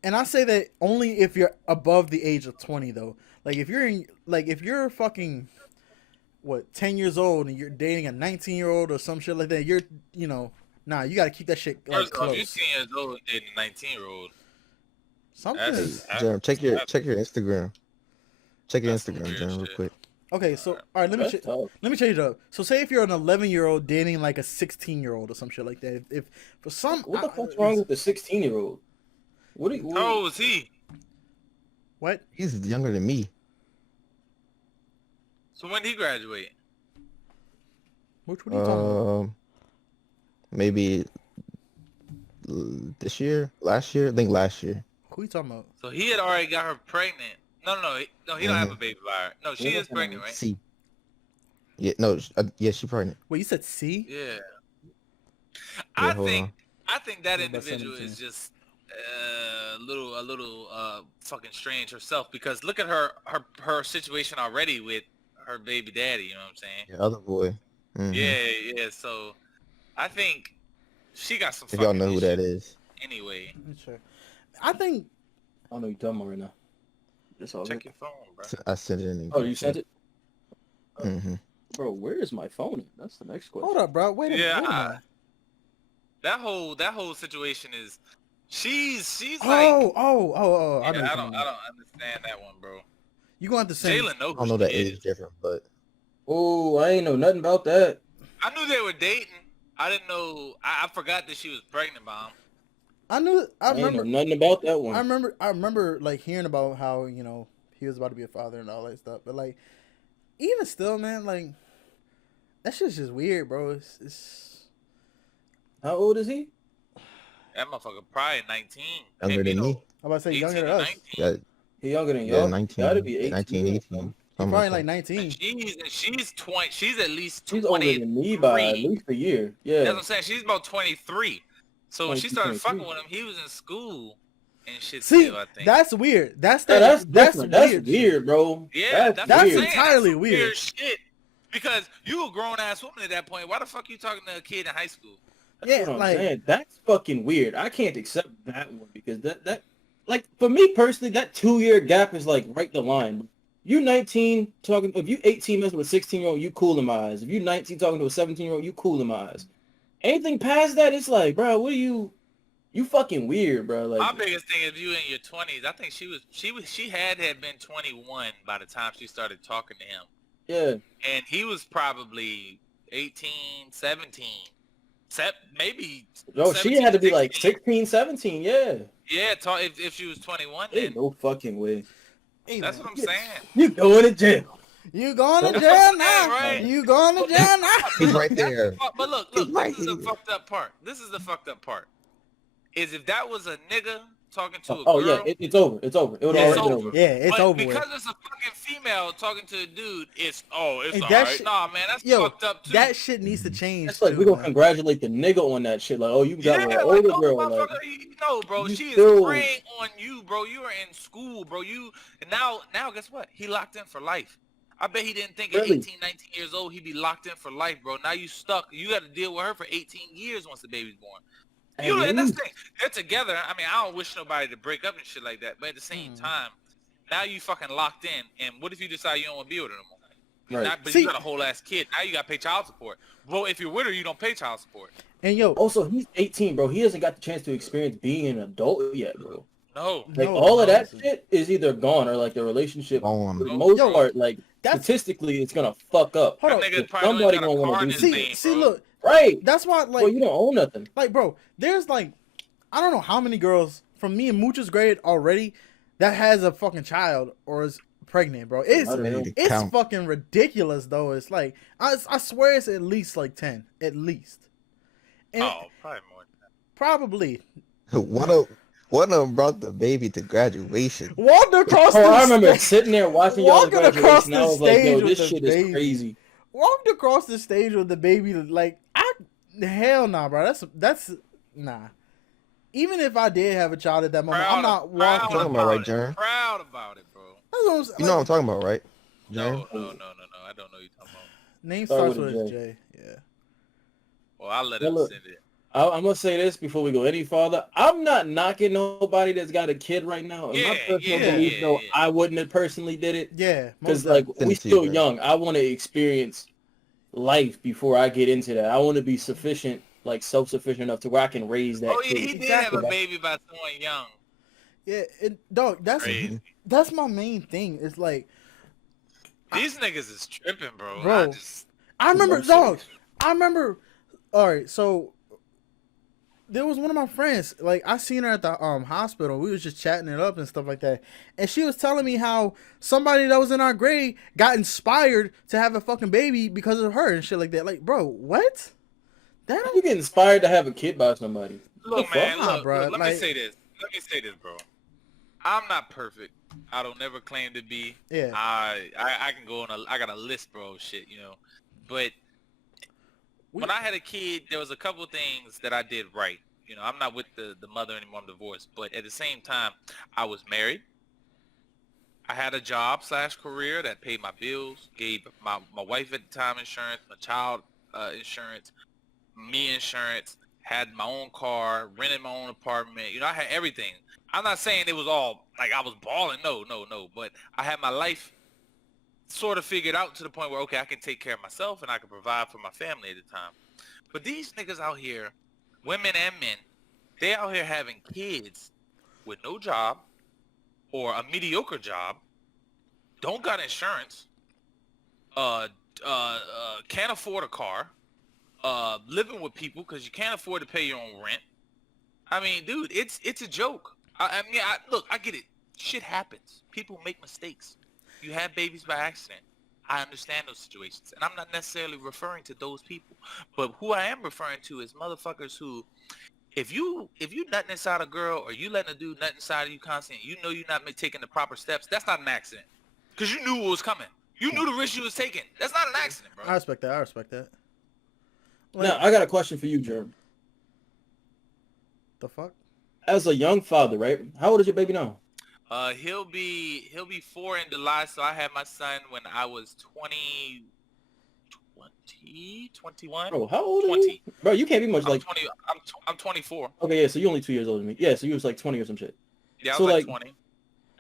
and I say that only if you're above the age of 20 though. Like if you're fucking what 10 years old and you're dating a 19-year-old or some shit like that, nah, you gotta keep that shit like First off, you close. 10 years old and dating a 19-year-old. Something That's- is Jerem, check your Instagram. Check your That's some Instagram, weird Jerem, real shit. quick. okay. So all right, That's tough. let me change it up. So say if you're an 11-year-old dating like a 16-year-old or some shit like that, if for some What the fuck's wrong with the 16-year-old? What do you? How old was he? what? He's younger than me. So when did he graduate? Which one are you talking about? Maybe this year, last year. I think last year. Who you talking about? So he had already got her pregnant. No, he don't have a baby by her. No, she Yeah, is pregnant, right? C. Yeah, no, yeah, she pregnant. Wait, you said C? Yeah. Yeah, hold on. I think that What about individual 17? is just a little fucking strange herself because look at her situation already with her baby daddy. You know what I'm saying? Yeah, other boy. Mhm. Yeah. So I think she got some. If y'all fucking know who that issues is. Anyway, Sure. I think I don't know what you're talking about right now. That's all. check your phone, bro. I sent it in. the Oh, group you sent chat. it, Mhm. bro. Where is my phone? That's the next question. hold up, bro. Wait a minute. Yeah, Wait a minute. That whole situation is she's like Oh, I know yeah, what I you're don't talking about. understand that one, bro. You gonna have to send. Jalen knows I don't know who the she age is. difference, but Oh, I ain't know nothing about that. I knew they were dating. I didn't know. I forgot that she was pregnant by him. I knew. I I ain't know remember. nothing about that one. I remember like hearing about how he was about to be a father and all that stuff. But like, even still, man, like that shit's just weird, bro. It's How old is he? That motherfucker probably 19. younger Maybe than me. I'm about to say 18 younger or than us. 19. Yeah, He younger than yeah, y'all. 19, Gotta be 18. 19, 18. He something probably like like that. 19. She's 20. She's at least She's 23. older than me by at least a year. That's what Yeah. I'm saying. She's about 23. So when she 22, started 23. fucking with him, he was in school and shit See, still, I think. that's weird. That's Yeah, that. that's Weird. different. That's shit. weird, bro. Yeah, That's what I'm weird. saying. entirely some weird. shit. Because you a grown ass woman at that point. Why the fuck you talking to a kid in high school? That's Yeah, what I'm like saying. That's fucking weird. I can't accept that one because that like for me personally, that 2-year gap is like right the line. You 19 talking, if you 18 messing with a 16-year-old, you cool in my eyes. If you 19 talking to a 17-year-old, you cool in my eyes. Anything past that, it's like, bro, what are you fucking weird, bro. My Like, biggest thing is you in your 20s. I think she had been 21 by the time she started talking to him. yeah. And he was probably 18, 17. Maybe Yo, she 17, had to be like 16. 16, 17, yeah. Yeah, if she was 21 There's then. no fucking way. hey, That's man, what I'm saying. You going to jail. you going to That's jail what I'm now? saying, right? You going to jail now? He's right there. But look, He's right this is the here. fucked up part. This is the fucked up part. Is if that was a nigga talking to a Oh, girl, yeah, it's over. It's over. It would Yeah, already it's been over. over. Yeah, it's but over because with. it's a fucking female talking to a dude, it's Hey, alright. that shit- Nah, man, that's Yo, fucked up too. that shit needs to change. It's like, too, we're going to man. congratulate the nigga on that shit. Like, oh, you got Yeah, with an like, older oh, girl. motherfucker, Like, no, bro, you she still- is preying on you, bro. You are in school, bro. And now, guess what? He locked in for life. I bet he didn't think Really? at 18, 19 years old he'd be locked in for life, bro. Now you stuck. You got to deal with her for 18 years once the baby's born. And that's the thing. They're together. I mean, I don't wish nobody to break up and shit like that. But at the same time, now you fucking locked in. And what if you decide you don't want to be with her no more? Right. But See- you got a whole ass kid. Now you got to pay child support. Well, if you're with her, you don't pay child support. And yo, Also, he's 18, bro. He hasn't got the chance to experience being an adult yet, bro. No. Like, no, all of no, that listen. shit is either gone or, like, the relationship, Gone. for the most Yo, part, like, that's- statistically, it's going to fuck up. Hold That on. nigga So probably somebody got a gonna wanna car in do his something. name, see, bro. look, Right. that's why, like, Well, you don't own nothing. like, bro, there's like, I don't know how many girls from me and Mooch's grade already that has a fucking child or is pregnant, bro. It's I don't know. Ready to it's count. fucking ridiculous though. It's like I swear it's at least like 10, at least. And Oh, probably more. probably One of them brought the baby to graduation. walked across Oh, the I remember sta- sitting there watching y'all Walking across graduation. the I was like, yo, stage with this the shit baby. is crazy. walked across the stage with the baby. Like hell nah, bro. That's nah. Even if I did have a child at that moment, I'm not walking. Talking about right, Jern? Proud about it, bro. That's what I'm saying. You know what I'm talking about, right? No, Jern? no. I don't know what you're talking about. Name Start starts with with a a J. Yeah. Well, I'll let Well, him look. send it. I'm gonna say this before we go any farther. I'm not knocking nobody that's got a kid right now. In my Yeah, personal yeah, belief, yeah, though, yeah. I wouldn't have personally did it Yeah. because most like Send we it to you, still bro. young. I want to experience life before I get into that. I want to be sufficient, like self-sufficient enough to where I can raise that Oh, yeah, kid. he did Exactly. have a baby by someone young. Yeah, dog. Crazy. That's my main thing. It's like These niggas is tripping, bro. Bro. I remember, I'm sorry. dog. I remember. All right, so there was one of my friends. Like I seen her at the hospital. We was just chatting it up and stuff like that. And she was telling me how somebody that was in our grade got inspired to have a fucking baby because of her and shit like that. Like, bro, what? That How you get inspired to have a kid by somebody? Look, The man, fuck? Nah, look, bro, let like- me say this. I'm not perfect. I don't never claim to be. Yeah. I can go on I got a list, bro, of shit, you know. But when I had a kid, there was a couple things that I did right. You know, I'm not with the mother anymore, I'm divorced. But at the same time, I was married. I had a job / career that paid my bills, gave my wife at the time insurance, my child insurance, me insurance, had my own car, rented my own apartment. You know, I had everything. I'm not saying it was all like I was balling. No. But I had my life sort of figured out to the point where, okay, I can take care of myself and I can provide for my family at the time. But these niggas out here, women and men, they out here having kids with no job or a mediocre job don't got insurance, can't afford a car, living with people because you can't afford to pay your own rent. I mean, dude, it's a joke. Look, I get it. Shit happens. People make mistakes. You have babies by accident. I understand those situations, and I'm not necessarily referring to those people. But who I am referring to is motherfuckers who, if you nutting inside a girl or you letting a dude nut inside of you constantly, you know you're not taking the proper steps. That's not an accident, because you knew what was coming. You knew the risk you was taking. That's not an accident, bro. I respect that. I respect that. Now, I got a question for you, Jerm. The fuck? As a young father, right? How old is your baby now? He'll be 4 in July, so I had my son when I was 21. Bro, how old are 20. you? Bro, you can't be much like... 20. I'm 24. Okay, yeah, so you're only 2 years older than me. Yeah, so you was like 20 or some shit. Yeah, I So, was like, 20.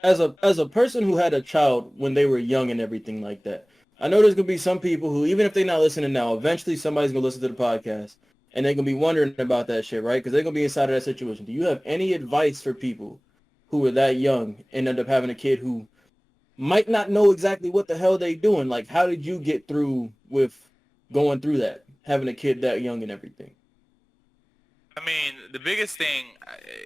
As a person who had a child when they were young and everything like that, I know there's going to be some people who, even if they're not listening now, eventually somebody's going to listen to the podcast, and they're going to be wondering about that shit, right? Because they're going to be inside of that situation. Do you have any advice for people who were that young and end up having a kid who might not know exactly what the hell they doing? Like, how did you get through with going through that, having a kid that young and everything? I mean, the biggest thing,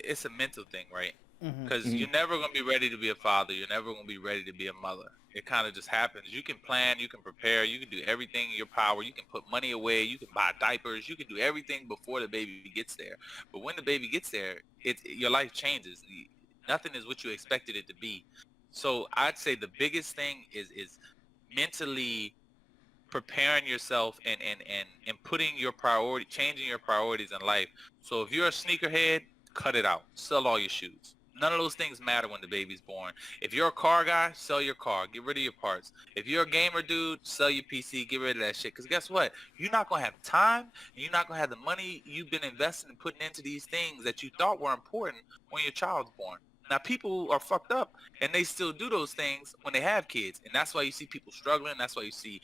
it's a mental thing, right? Because you're never going to be ready to be a father. You're never going to be ready to be a mother. It kind of just happens. You can plan, you can prepare, you can do everything in your power. You can put money away, you can buy diapers, you can do everything before the baby gets there. But when the baby gets there, your life changes. Nothing is what you expected it to be. So I'd say the biggest thing is mentally preparing yourself and putting your priority, changing your priorities in life. So if you're a sneakerhead, cut it out. Sell all your shoes. None of those things matter when the baby's born. If you're a car guy, sell your car. Get rid of your parts. If you're a gamer dude, sell your PC. Get rid of that shit. Because guess what? You're not going to have time. And you're not going to have the money you've been investing and putting into these things that you thought were important when your child's born. Now, people are fucked up, and they still do those things when they have kids. And that's why you see people struggling. That's why you see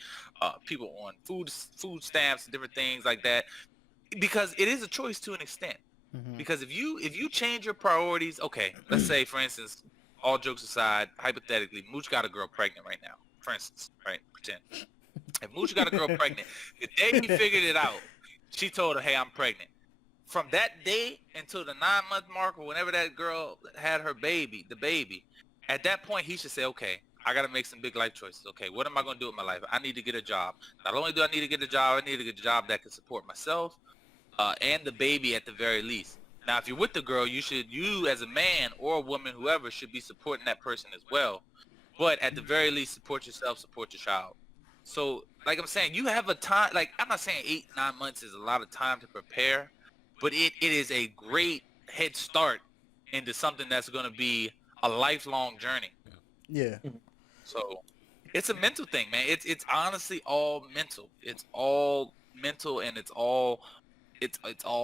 people on food stamps and different things like that. Because it is a choice to an extent. Because if you change your priorities, okay, let's say, for instance, all jokes aside, hypothetically, Mooch got a girl pregnant right now, for instance, right? Pretend. If Mooch got a girl pregnant, the day he figured it out, she told her, hey, I'm pregnant. From that day until the 9-month mark or whenever that girl had her baby, at that point, he should say, okay, I got to make some big life choices. Okay, what am I going to do with my life? I need to get a job. Not only do I need to get a job, I need to get a job that can support myself, and the baby at the very least. Now, if you're with the girl, you as a man or a woman, whoever, should be supporting that person as well. But at the very least, support yourself, support your child. So, like I'm saying, you have a time, like I'm not saying 8-9 months is a lot of time to prepare, but it is a great head start into something that's going to be a lifelong journey. Yeah. So, it's a mental thing, man. It's honestly all mental. It's all mental, and it's all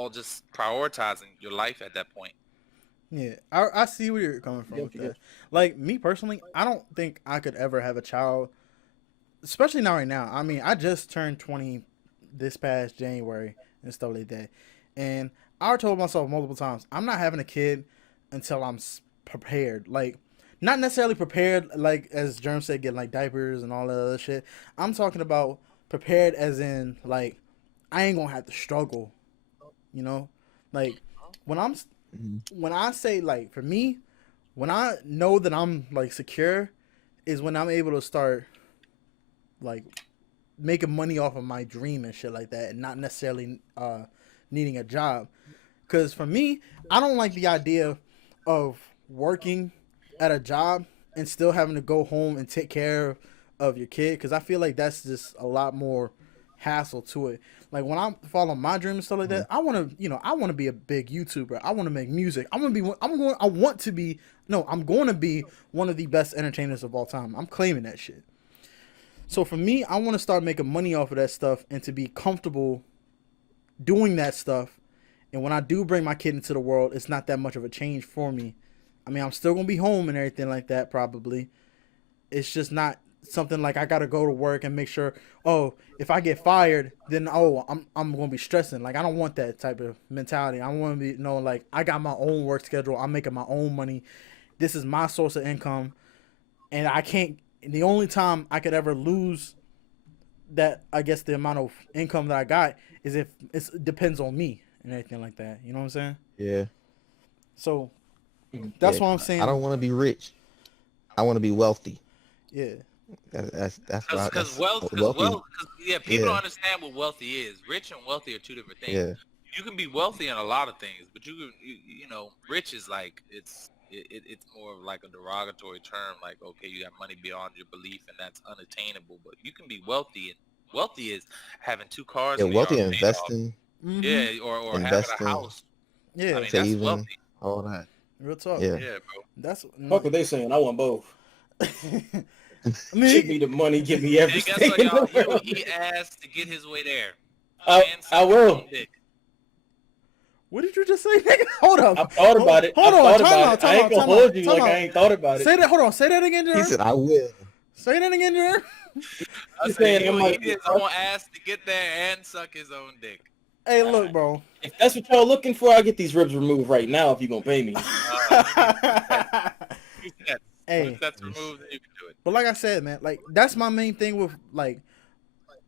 just prioritizing your life at that point. Yeah, I see where you're coming from with that. Like, me personally, I don't think I could ever have a child, especially not right now. I mean, I just turned 20 this past January and stuff like that. And I told myself multiple times, I'm not having a kid until I'm prepared. Like, not necessarily prepared, like, as Germ said, getting, like, diapers and all that other shit. I'm talking about prepared as in, like, I ain't gonna have to struggle. You know, like when I say, like, for me, when I know that I'm like secure is when I'm able to start like making money off of my dream and shit like that, and not necessarily needing a job. Because for me, I don't like the idea of working at a job and still having to go home and take care of your kid, because I feel like that's just a lot more hassle to it. Like, when I'm following my dream and stuff like that, I want to be a big YouTuber. I want to make music. I'm going to be one of the best entertainers of all time. I'm claiming that shit. So for me, I want to start making money off of that stuff and to be comfortable doing that stuff. And when I do bring my kid into the world, it's not that much of a change for me. I mean, I'm still going to be home and everything like that, probably. It's just not something like I got to go to work and make sure, oh, if I get fired, then, I'm going to be stressing. Like, I don't want that type of mentality. I want to be, like, I got my own work schedule. I'm making my own money. This is my source of income. And I can't And the only time I could ever lose that, I guess, the amount of income that I got is if it depends on me and everything like that. You know what I'm saying? Yeah. So that's Yeah. what I'm saying. I don't want to be rich. I want to be wealthy. Yeah. That's Because wealth, yeah, people don't understand what wealthy is. Rich and wealthy are two different things. Yeah. You can be wealthy in a lot of things, but you know, rich is like it's more of like a derogatory term. Like, okay, you got money beyond your belief, and that's unattainable. But you can be wealthy, and wealthy is having 2 cars. Yeah, in the wealthy yard paid off. investing, Yeah, or having a investing, house. Yeah. I mean, that's saving, wealthy. all that. Real talk. Yeah. Yeah, bro. That's Fuck what they saying. I want both. I Give mean, me the money. Give me And everything. guess what, in the y'all? He will world. eat ass to get his way there. I And will. suck his own dick. what did you just say, nigga? Hold up. I thought about it. Hold I on. thought Time about out. it. Time I ain't out. gonna Time hold out. you Time like out. I ain't thought about it. Say that. Hold on. Say that again, He Jerm. said, "I will." Say that again, Jerm. I You said saying he it will might eat his own ass to get there and suck his own dick. Hey, look, bro. If that's what y'all looking for, I'll get these ribs removed right now if you gonna pay me. 2 sets. Hey. 2 sets removed, and you can do it. But like I said, man, like that's my main thing with like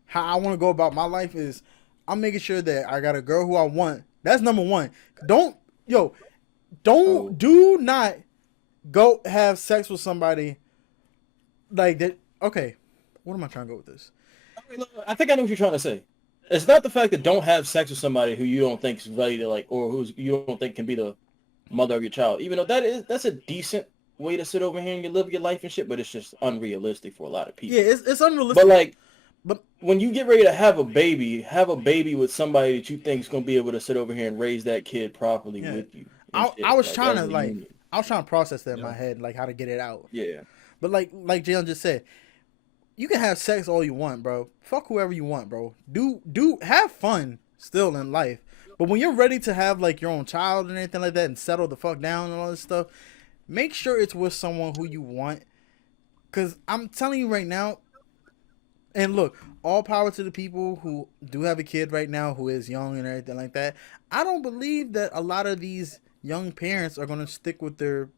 how I want to go about my life is I'm making sure that I got a girl who I want. That's number one. Do not go have sex with somebody like that. Okay, what am I trying to go with this? I think I know what you're trying to say. It's not the fact that don't have sex with somebody who you don't think is ready to like, or who's you don't think can be the mother of your child. Even though that's a decent way to sit over here and you live your life and shit, but it's just unrealistic for a lot of people. Yeah, it's unrealistic. But like, But when you get ready to have a baby with somebody that you think is gonna be able to sit over here and raise that kid properly Yeah. with you. I was trying to as a like union. I was trying to process that in my head, like how to get it out. Yeah. But like Jalen just said, you can have sex all you want, bro. Fuck whoever you want, bro. Do have fun still in life. But when you're ready to have like your own child and anything like that and settle the fuck down and all this stuff, make sure it's with someone who you want. Cause I'm telling you right now, and look, all power to the people who do have a kid right now who is young and everything like that. I don't believe that a lot of these young parents are gonna stick with their,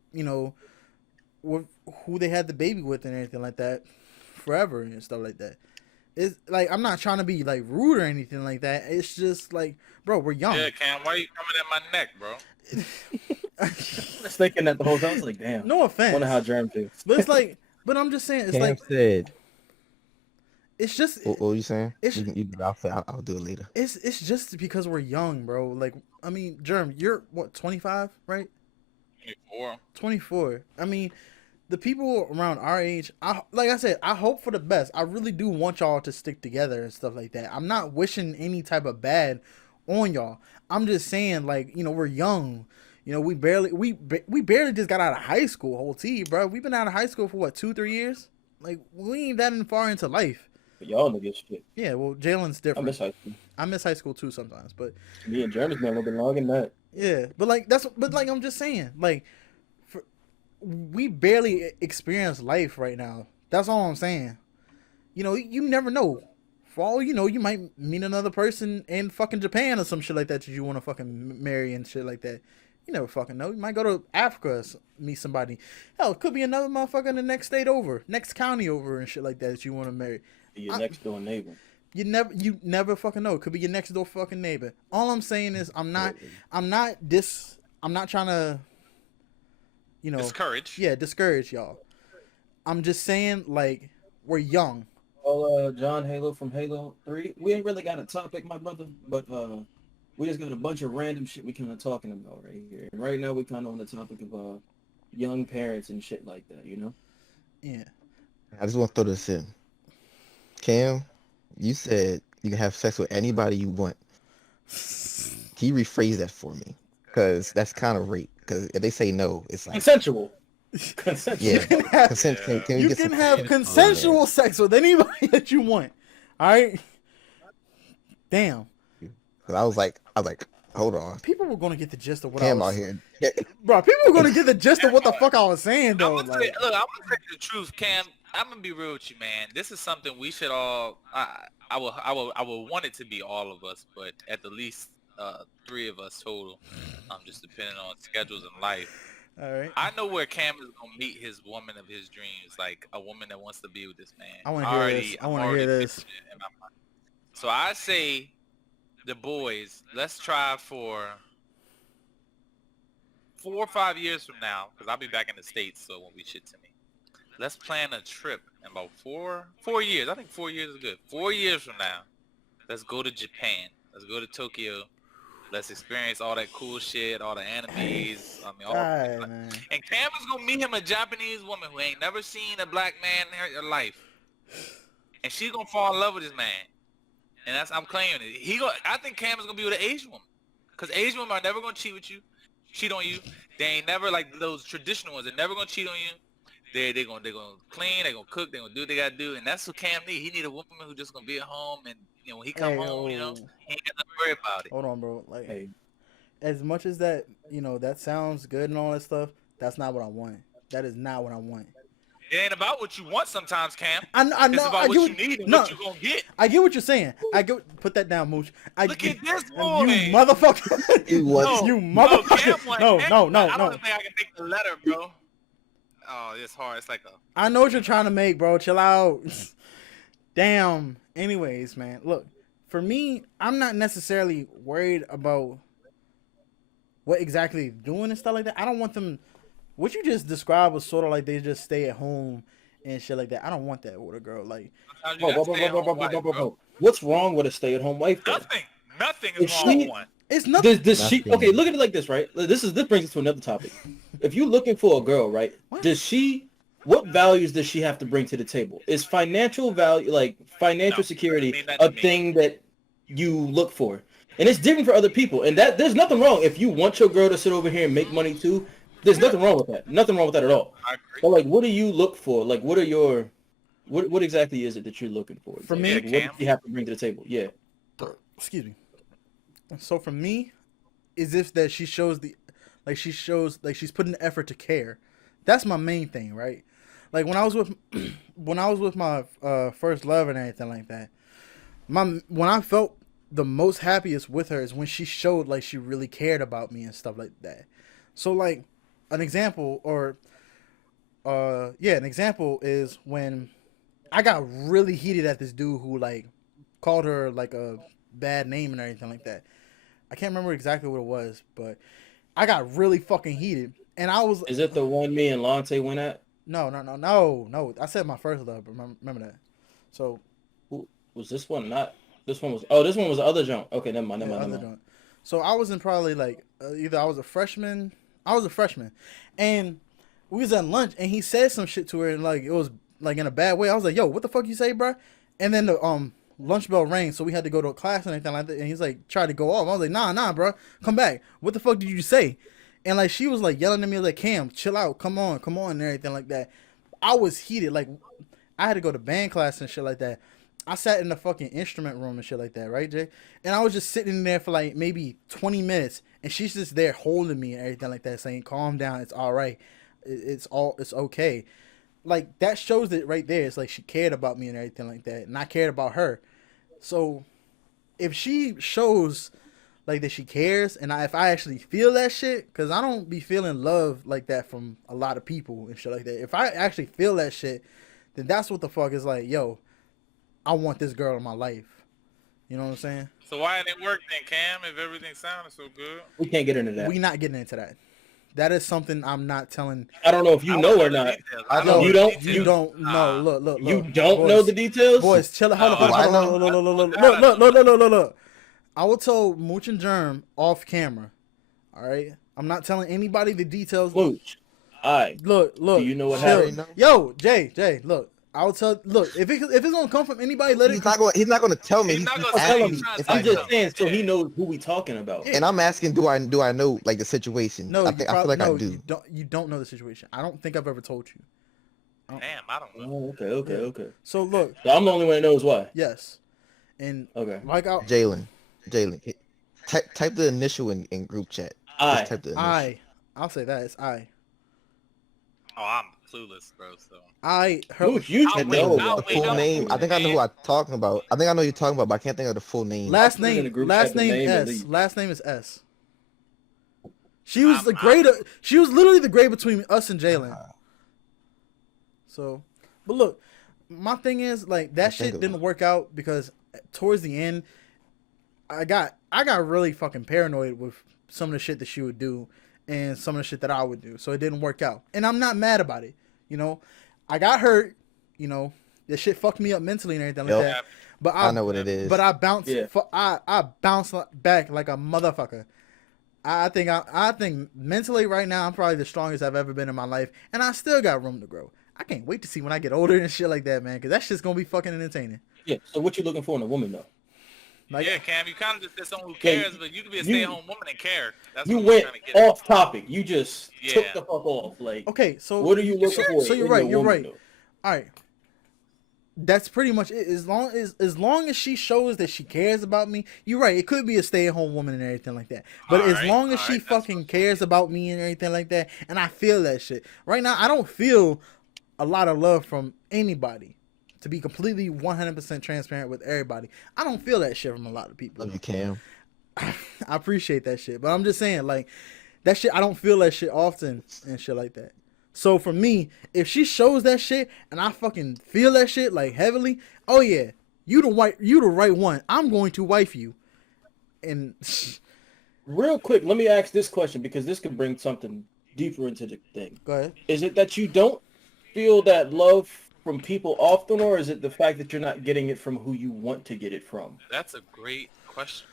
with who they had the baby with and everything like that forever and stuff like that. It's like I'm not trying to be like rude or anything like that. It's just like, bro, we're young. Yeah, Cam, why are you coming at my neck, bro? I was thinking that the whole time. I was like, damn. No offense. Wonder how Jerm feels. But it's like, but I'm just saying, it's Cam like, said, it's just, what were you saying? it's- I'll do it later. it's just because we're young, bro. Like, I mean, Jerm, you're what, 25, right? 24. 24. I mean, the people around our age, like I said, I hope for the best. I really do want y'all to stick together and stuff like that. I'm not wishing any type of bad on y'all. I'm just saying, like, we're young. We barely just got out of high school, whole T, bro. We've been out of high school for what, 2-3 years? Like, we ain't that far into life. But y'all niggas shit. Yeah, well, Jalen's I different. miss high school. I miss high school too sometimes, but Me and Jeremy's been a little bit longer than that. yeah, but I'm just saying, like, we barely experience life right now. That's all I'm saying. You never know. For all you know, you might meet another person in fucking Japan or some shit like that you want to fucking marry and shit like that. You never fucking know. You might go to Africa, meet somebody. Hell, it could be another motherfucker in the next state over, next county over and shit like that you want to marry. Be your next door neighbor. You never fucking know. It could be your next door fucking neighbor. All I'm saying is I'm not trying to, Discourage. yeah, discourage y'all. I'm just saying, like, we're young. Well, John Halo from Halo 3. We ain't really got a topic, my brother, but we just got a bunch of random shit we kind of talking about right here. And right now we kind of on the topic of young parents and shit like that, Yeah. I just want to throw this in. Cam, you said you can have sex with anybody you want. Can you rephrase that for me? Because that's kind of rape. Because if they say no, it's like, Consensual. Consensual. yeah, can have, consent. Can we you get can some have consent? consensual sex with anybody that you want. All right. Damn. Because I was like, hold on, People were gonna get the gist of what Cam I out was here. Bro, people were gonna get the gist of what the fuck I was saying though. I'm gonna tell you the truth, Cam. I'm gonna be real with you, man. This is something we should all. I will want it to be all of us, but at the least 3 of us total. Just depending on schedules and life. All right. I know where Cam is gonna meet his woman of his dreams, like a woman that wants to be with this man. I want to hear this. I want to hear this. So I say, the boys, let's try for 4 or 5 years from now, because I'll be back in the States, so it won't be shit to me. Let's plan a trip in about 4 years. I think 4 years is good. 4 years from now, let's go to Japan. Let's go to Tokyo. Let's experience all that cool shit, all the animes. I mean, all. Man. And Cam is gonna meet him a Japanese woman who ain't never seen a black man in her life, and she's gonna fall in love with this man. And I'm claiming it. I think Cam is gonna be with an Asian woman, cause Asian women are never gonna cheat on you. They ain't never like those traditional ones. They're never gonna cheat on you. They're gonna clean. They're gonna cook. They're gonna do what they gotta do. And that's what Cam need. He need a woman who just gonna be at home, and when he come home, he ain't got to worry about it. Hold on, bro. Like, as much as that, that sounds good and all that stuff, that's not what I want. That is not what I want. It ain't about what you want sometimes, Cam. I know. It's about what you need and what you gonna get. I get what you're saying. Put that down, Mooch. Look at this boy. You motherfucker. You motherfucker. No. I don't think I can make the letter, bro. Oh, it's hard. It's like I know what you're trying to make, bro. Chill out. Damn. Anyways, man. Look, for me, I'm not necessarily worried about what exactly they're doing and stuff like that. I don't want them. What you just described was sort of like they just stay at home and shit like that. I don't want that with a girl. Like, what's wrong with a stay-at-home wife? Though? Nothing is wrong with one. It's nothing. Does she? Okay, look at it like this, right? This brings us to another topic. If you're looking for a girl, right? What values does she have to bring to the table? Is financial value, like financial security, a thing that you look for? And it's different for other people. And that there's nothing wrong if you want your girl to sit over here and make money too. There's nothing wrong with that. Nothing wrong with that at all. I agree. But like, what do you look for? Like, what exactly is it that you're looking for? For me, like, what do you have to bring to the table? Yeah. Excuse me. So for me, is if that she shows she's putting the effort to care. That's my main thing, right? Like when I was with my first love and everything like that, when I felt the most happiest with her is when she showed like she really cared about me and stuff like that. So like an example is when I got really heated at this dude who like called her like a bad name and everything like that. I can't remember exactly what it was, but I got really fucking heated. And I was... Is it the one me and Lante went at? No. I said my first love. Remember that. So... Was this one not... This one was... Oh, this one was the other junk. Okay, never mind. So I was in probably like... either I was a freshman... And we was at lunch and he said some shit to her and like it was like in a bad way. I was like, yo, what the fuck you say, bro? And then the lunch bell rang, so we had to go to a class and anything like that. And he's like, tried to go off. I was like, nah, bro, come back. What the fuck did you say? And like she was like yelling at me like, Cam, chill out, come on, and everything like that. I was heated. Like I had to go to band class and shit like that. I sat in the fucking instrument room and shit like that, right, Jay? And I was just sitting there for like maybe 20 minutes, and she's just there holding me and everything like that, saying, "Calm down, it's all right, it's okay." Like that shows it right there. It's like she cared about me and everything like that, and I cared about her. So if she shows like that she cares, and if I actually feel that shit, because I don't be feeling love like that from a lot of people and shit like that. If I actually feel that shit, then that's what the fuck is like, yo, I want this girl in my life. You know what I'm saying? So why didn't it work then, Cam, if everything sounded so good? We can't get into that. We not getting into that. That is something I'm not telling. I don't know if you know or not. You don't know. Look. You don't know the details? Boys, chill out. Hold on. Look. I will tell Mooch and Germ off camera. All right? I'm not telling anybody the details. Mooch. Look. Do you know what happened? Yo, Jay, look. I'll tell. Look, if it's gonna come from anybody, let it. He's not gonna tell me. He's not gonna tell me. I'm just saying, so he knows who we talking about. And I'm asking, do I know like the situation? No, I feel like I do. You don't know the situation. I don't think I've ever told you. Damn, I don't know. Oh, okay. So look. So I'm the only one that knows why. Yes. And okay. Like Jalen, type the initial in group chat. I'll say that it's I. Oh, I'm clueless, bro. So you should know the full name. I think I know who I'm talking about. I think I know you're talking about, but I can't think of the full name. Last name is S. She was the grade. She was literally the grade between us and Jalen. So, but look, my thing is like that shit didn't work out because towards the end, I got really fucking paranoid with some of the shit that she would do and some of the shit that I would do. So it didn't work out, and I'm not mad about it. You know, I got hurt. You know, that shit fucked me up mentally and everything like that. But I know what it is. But I bounced. Yeah. I bounced back like a motherfucker. I think mentally right now I'm probably the strongest I've ever been in my life, and I still got room to grow. I can't wait to see when I get older and shit like that, man, because that shit's gonna be fucking entertaining. Yeah. So what you looking for in a woman though? Like, yeah, Cam, you kind of just said someone who cares, but you could be a stay-at-home woman and care. That's you went off topic. You just took the fuck off. Like, okay, so what are you looking for? So you're right. You're right. Though? All right. That's pretty much it. As long as she shows that she cares about me, you're right. It could be a stay-at-home woman and everything like that. But as long as she fucking cares about me and everything like that, and I feel that shit. Right now, I don't feel a lot of love from anybody. To be completely 100% transparent with everybody, I don't feel that shit from a lot of people. Love you, Cam. I appreciate that shit, but I'm just saying, like, that shit, I don't feel that shit often and shit like that. So for me, if she shows that shit and I fucking feel that shit like heavily, oh yeah, you the right one. I'm going to wife you. And real quick, let me ask this question because this could bring something deeper into the thing. Go ahead. Is it that you don't feel that love from people often, or is it the fact that you're not getting it from who you want to get it from? That's a great question.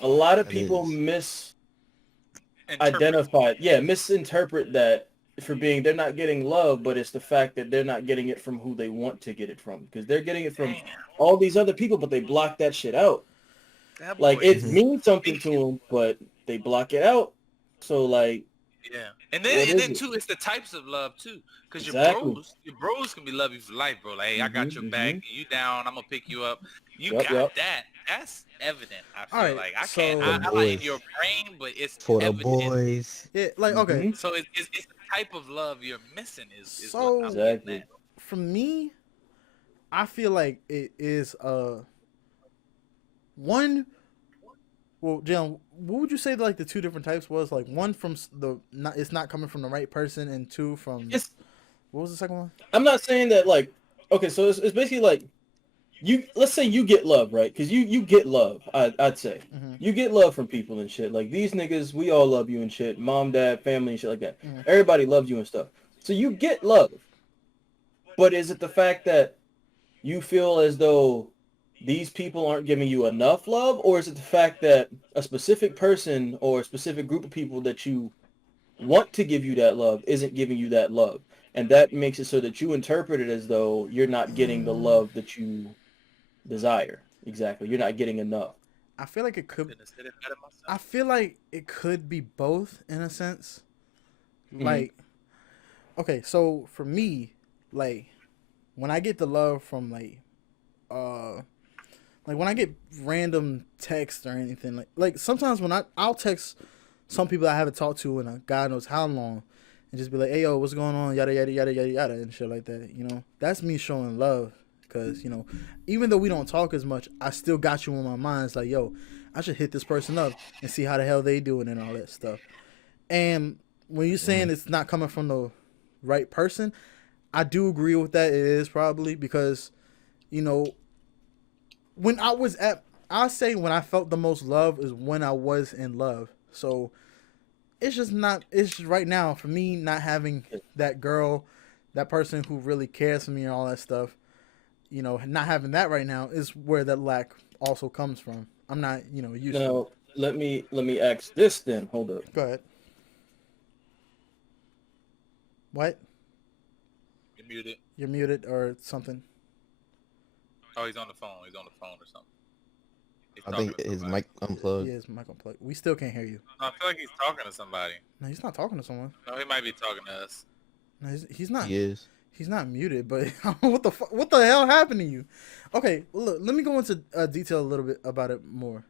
A lot of people misinterpret that for being they're not getting love, but it's the fact that they're not getting it from who they want to get it from, because they're getting it from all these other people, but they block that shit out. Like it means something to them, but they block it out. So like, yeah, and then too, it's the types of love too, because your bros can be love you for life, bro. Like, hey, I got your back, you down, I'm gonna pick you up. You got that. That's evident. I feel like I can't. I like in your brain, but it's for evident. The boys. Yeah, like okay. So it's the type of love you're missing is so what I'm getting at. For me, I feel like it is one. Well, Jalen, what would you say like the two different types was? Like one from it's not coming from the right person, and two from what was the second one? I'm not saying that like okay, so it's basically like let's say you get love, right? Because you get love, I'd say you get love from people and shit. Like these niggas, we all love you and shit. Mom, dad, family and shit like that. Everybody loves you and stuff. So you get love, but is it the fact that you feel as though these people aren't giving you enough love, or is it the fact that a specific person or a specific group of people that you want to give you that love isn't giving you that love? And that makes it so that you interpret it as though you're not getting the love that you desire. Exactly. You're not getting enough. I feel like it could. I feel like it could be both in a sense. Like, okay, so for me, like, when I get the love from like when I get random texts or anything, like sometimes when I'll text some people I haven't talked to in a God knows how long, and just be like, hey yo, what's going on, yada yada yada yada yada and shit like that. You know, that's me showing love, because you know, even though we don't talk as much, I still got you on my mind. It's like, yo, I should hit this person up and see how the hell they doing and all that stuff. And when you're saying it's not coming from the right person, I do agree with that. It is probably because, you know, when I was I'll say when I felt the most love is when I was in love. So it's just right now for me not having that girl, that person who really cares for me and all that stuff, you know, not having that right now is where that lack also comes from. I'm not, you know, used to. Let me ask this then. Hold up. Go ahead. What? You're muted. You're muted or something. Oh, he's on the phone. He's on the phone or something. I think his mic unplugged. Yeah, his mic unplugged. We still can't hear you. No, I feel like he's talking to somebody. No, he's not talking to someone. No, he might be talking to us. No, he's not. He is. He's not muted, but what the hell happened to you? Okay, well, look, let me go into detail a little bit about it more.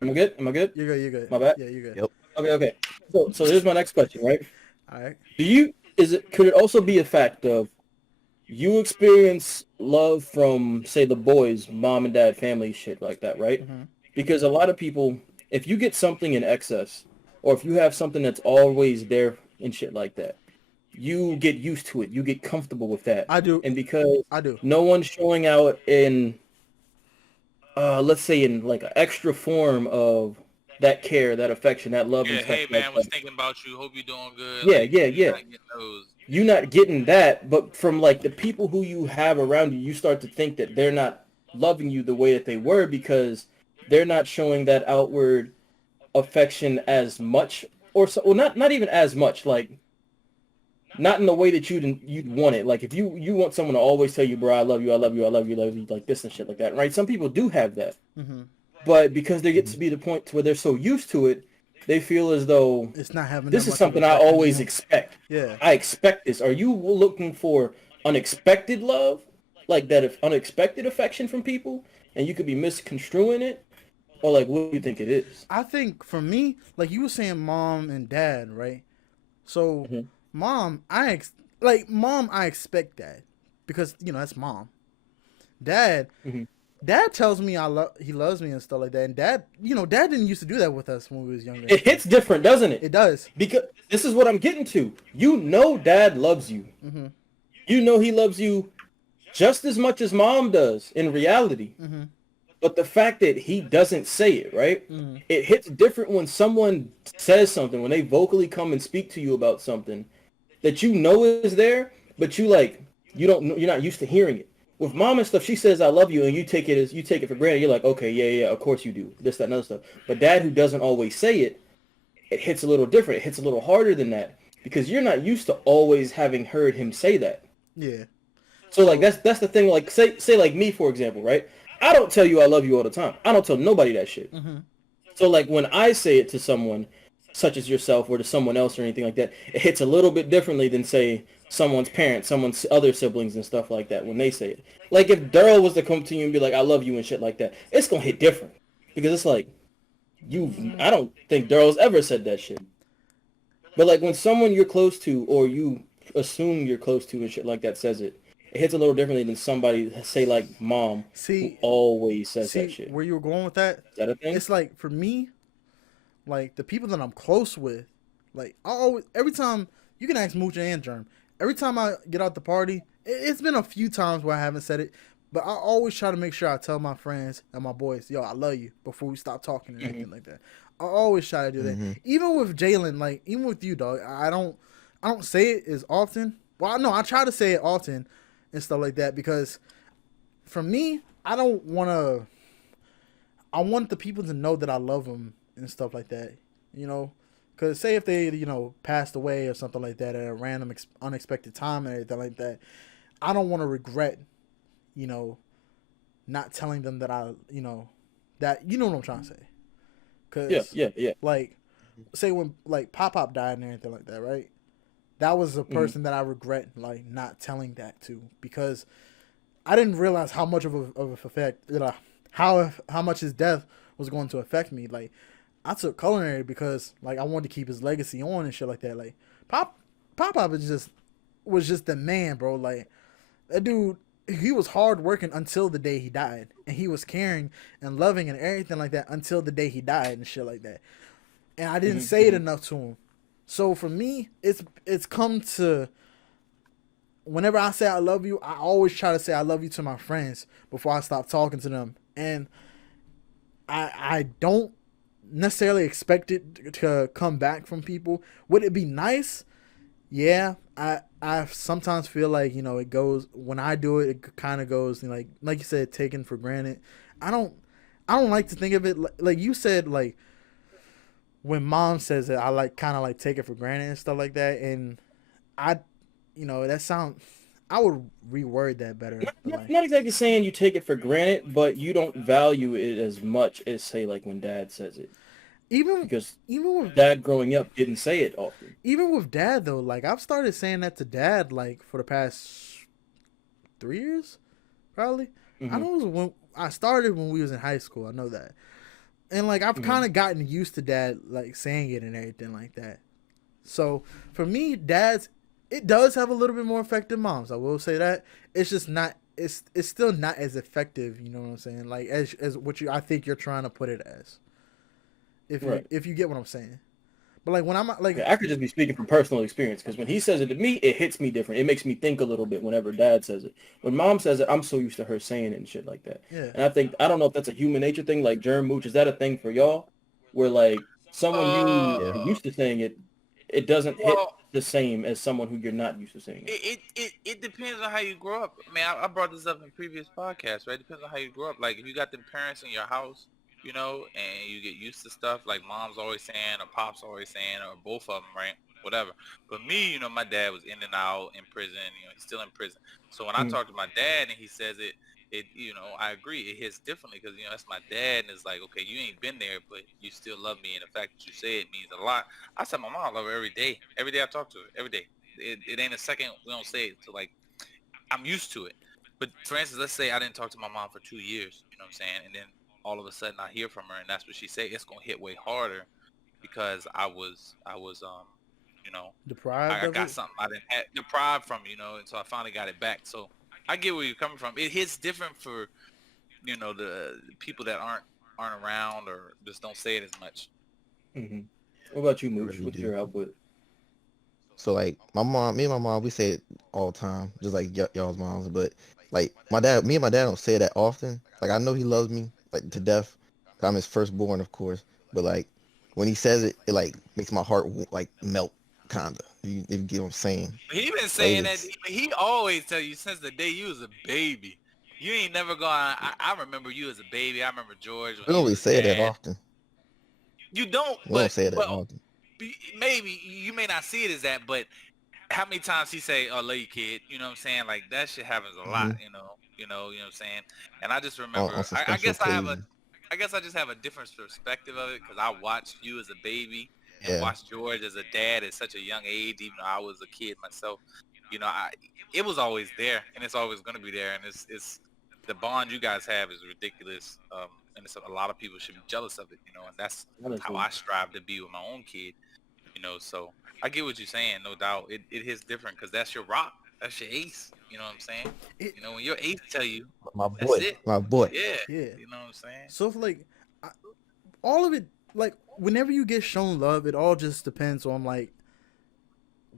Am I good? You're good. You're good. My bad. Yeah, you're good. Yep. Okay. So here's my next question, right? All right. Could it also be a fact of you experience love from, say, the boys, mom and dad, family, shit like that, right? Because a lot of people, if you get something in excess, or if you have something that's always there and shit like that, you get used to it. You get comfortable with that. I do. And because I do. no one's showing out in, let's say in like an extra form of that care, that affection, that love and Yeah, stuff hey like man, was that. thinking about you. Hope you're doing good. Yeah, Like, yeah, you're yeah. not getting those. You're not getting that, but from like the people who you have around you, you start to think that they're not loving you the way that they were because they're not showing that outward affection as much, or so, well, not even as much, like not in the way that you'd want it. Like if you want someone to always tell you, bro, I love you, I love you, I love you, I love you, like this and shit like that, right? Some people do have that, Mm-hmm. but because they get to be the point to where they're so used to it, they feel as though It's not having. this that is much something of I an effect always anymore. expect. Yeah. I expect this. Are you looking for unexpected love? Like that if unexpected affection from people and you could be misconstruing it? Or like what do you think it is? I think for me, like you were saying, mom and dad, right? So, Mhm. mom, I expect that because that's mom. Dad, Mhm. dad tells me he loves me and stuff like that. And dad didn't used to do that with us when we was younger. It hits different, doesn't it? It does. Because this is what I'm getting to. You know dad loves you. Mhm. You know he loves you just as much as mom does in reality. Mhm. But the fact that he doesn't say it, right? Mhm. It hits different when someone says something, when they vocally come and speak to you about something that you know is there, but you're not used to hearing it. With mom and stuff, she says I love you and you take it for granted. You're like, okay, yeah, of course you do. This, that, and other stuff. But dad who doesn't always say it, it hits a little different. It hits a little harder than that because you're not used to always having heard him say that. Yeah. So like that's the thing. Like say like me for example, right? I don't tell you I love you all the time. I don't tell nobody that shit. Mhm. So like when I say it to someone, such as yourself or to someone else or anything like that, it hits a little bit differently than say someone's parents, someone's other siblings and stuff like that when they say it. Like if Daryl was to come to you and be like, I love you and shit like that, it's gonna hit different because it's like I don't think Daryl's ever said that shit. But like when someone you're close to or you assume you're close to and shit like that says it, it hits a little differently than somebody say like mom who See, always says that see shit. where you were going with that? Is that a thing? It's like for me, like the people that I'm close with, like I always every time you can ask Mooch and Germ. Every time I get out the party, it's been a few times where I haven't said it, but I always try to make sure I tell my friends and my boys, yo, I love you before we stop talking and anything like that. I always try to do that. Mhm. Even with Jalen, like even with you, dog, I don't say it as often. Well, no, I try to say it often and stuff like that because for me, I want the people to know that I love them and stuff like that, you know. Because say if they, passed away or something like that at a random, unexpected time and everything like that, I don't want to regret, not telling them that that, you know what I'm trying to say. Because, Yeah. like, say when, like, Pop died and everything like that, right? That was a person that I regret, like, not telling that to. Because I didn't realize how much of a effect, how much his death was going to affect me. Like, I took culinary because like I wanted to keep his legacy on and shit like that. Like Pop was just the man, bro. Like that dude, he was hard working until the day he died, and he was caring and loving and everything like that until the day he died and shit like that. And I didn't say it enough to him. So for me, it's come to whenever I say I love you, I always try to say I love you to my friends before I stop talking to them, and I don't necessarily expect it to come back from people. Would it be nice? Yeah, I sometimes feel like it goes when I do it. It kind of goes like you said, taken for granted. I don't like to think of it like you said, like when mom says it, I like kind of like take it for granted and stuff like that. And I, that sound. I would reword that better. Not exactly saying you take it for granted, but you don't value it as much as say like when dad says it. Even with dad growing up didn't say it often. Even with dad though, like I've started saying that to dad like for the past 3 years, probably. I know it was when I started when we was in high school. I know that, and like I've kind of gotten used to dad like saying it and everything like that. So for me, it does have a little bit more effect than moms. I will say that. It's just not. It's still not as effective. You know what I'm saying? Like as what I think you're trying to put it as. If you get what I'm saying. But like when I'm like, Yeah, I could just be speaking from personal experience because when he says it to me, it hits me different. It makes me think a little bit whenever dad says it. When mom says it, I'm so used to her saying it and shit like that. yeah, And I don't know if that's a human nature thing, like germ mooch. Is that a thing for y'all? Where like someone you Yeah. are used to saying it, it doesn't hit Well, the same as someone who you're not used to saying it. it depends on how you grow up. I mean, I brought this up in previous podcasts, right? It depends on how you grow up. Like if you got them parents in your house, you know, and you get used to stuff like mom's always saying or pop's always saying or both of them, right? Whatever. But me, you know, my dad was in and out in prison. You know, he's still in prison. So when I Mm. talk to my dad and he says it, you know, I agree. It hits differently because, you know, that's my dad and it's like, okay, you ain't been there, but you still love me. And the fact that you say it means a lot. I tell my mom I love her every day. Every day I talk to her, every day. It ain't a second we don't say it. So like, I'm used to it. But for instance, let's say I didn't talk to my mom for 2 years, you know what I'm saying? And then all of a sudden I hear from her and that's what she say. It's going to hit way harder because I was, you know, deprived I of got it. something I didn't have deprived from, you know, and so I finally got it back. So I get where you're coming from. It hits different for, you know, the people that aren't around or just don't say it as much. Hmm. What about you, Mooch? really What's do. your output? So like me and my mom, we say it all the time, just like y'all's moms. But like me and my dad don't say it that often. Like I know he loves me like to death. 'Cause I'm his firstborn, of course. But like when he says it, it like makes my heart like melt, kinda. If you get what I'm saying. He been Like saying that. it's He always tell you since the day you was a baby. You ain't never gone. I remember you as a baby. I remember George when we he don't was really a say it that dad. often. You don't, We don't say it that but often. maybe you may not see it as that. But how many times he say, "Oh, love you, kid"? You know what I'm saying? Like that shit happens a lot. Hmm. You know what I'm saying? And I just On remember. some I special guess occasions. I guess I just have a different perspective of it because I watched you as a baby and Yeah. watched George as a dad at such a young age, even though I was a kid myself. You know, it was always there and it's always going to be there. And it's the bond you guys have is ridiculous. And it's, a lot of people should be jealous of it, you know, and that's how Honestly. I strive to be with my own kid, you know, so I get what you're saying, no doubt. It hits different because that's your rock. That's your ace. You know what I'm saying? It, You know, when your ace tell you, My that's boy. it. My boy. Yeah. yeah. You know what I'm saying? So if like I, all of it, like whenever you get shown love, it all just depends on like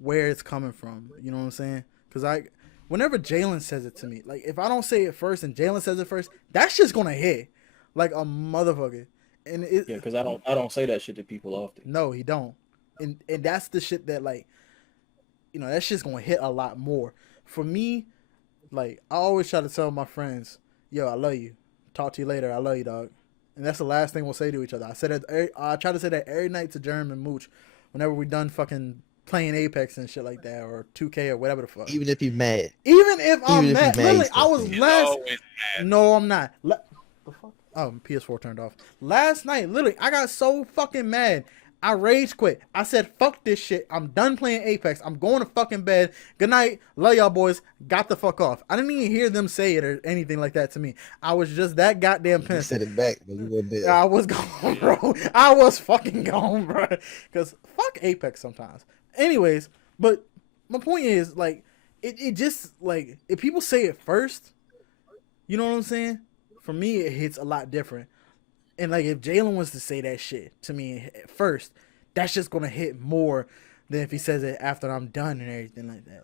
where it's coming from. You know what I'm saying? Because whenever Jalen says it to me, like if I don't say it first and Jalen says it first, that's just gonna hit like a motherfucker. And Yeah, because I don't say that shit to people often. no, he don't. And that's the shit that like, that shit's gonna hit a lot more. For me, like I always try to tell my friends, "Yo, I love you. Talk to you later. I love you, dog." And that's the last thing we'll say to each other. I try to say that every night to Jerm and Mooch, whenever we done fucking playing Apex and shit like that, or 2K or whatever the fuck. Even if he's mad. Even if I'm Even if mad, he's mad, literally, he's I was still He's last. always mad. No, I'm not. The fuck? Oh, PS4 turned off. Last night, literally, I got so fucking mad. I rage quit. I said, fuck this shit. I'm done playing Apex. I'm going to fucking bed. Good night. Love y'all boys. Got the fuck off. I didn't even hear them say it or anything like that to me. I was just that goddamn You pissed. said it back, but you were there. I was gone, bro. I was fucking gone, bro. Because fuck Apex sometimes. Anyways, but my point is, like, it just, like, if people say it first, you know what I'm saying? For me, it hits a lot different. And, like, if Jalen was to say that shit to me at first, that's just going to hit more than if he says it after I'm done and everything like that.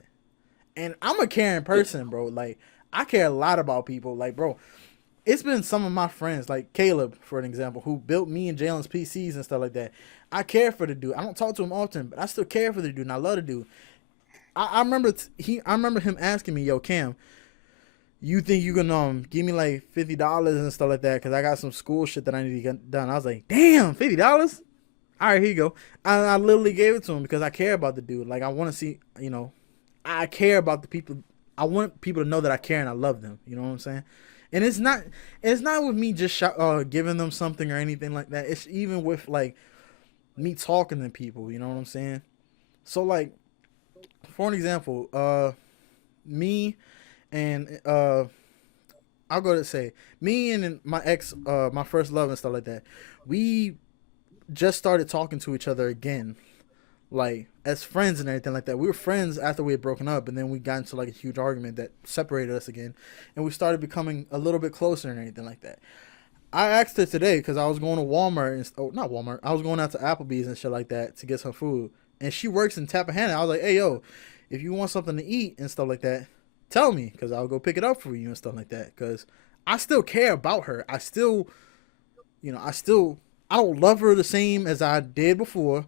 And I'm a caring person, bro. Like, I care a lot about people. Like, bro, it's been some of my friends, like Caleb, for an example, who built me and Jalen's PCs and stuff like that. I care for the dude. I don't talk to him often, but I still care for the dude, and I love the dude. I remember him asking me, "Yo, Cam, you think you can give me like $50 and stuff like that? Cause I got some school shit that I need to get done." I was like, "Damn, $50? All right, here you go." I literally gave it to him because I care about the dude. Like I want to see, I care about the people. I want people to know that I care and I love them. You know what I'm saying? And it's not with me just giving them something or anything like that. It's even with like me talking to people. You know what I'm saying? So like, for an example, me and I'll go to say me and my ex, my first love and stuff like that. We just started talking to each other again, like as friends and everything like that. We were friends after we had broken up, and then we got into like a huge argument that separated us again, and we started becoming a little bit closer and everything like that. I asked her today because I was going to Walmart and not Walmart. I was going out to Applebee's and shit like that to get some food. And she works in Tappahannock. I was like, hey yo, if you want something to eat and stuff like that, tell me because I'll go pick it up for you and stuff like that. Because I still care about her. I still, I don't love her the same as I did before,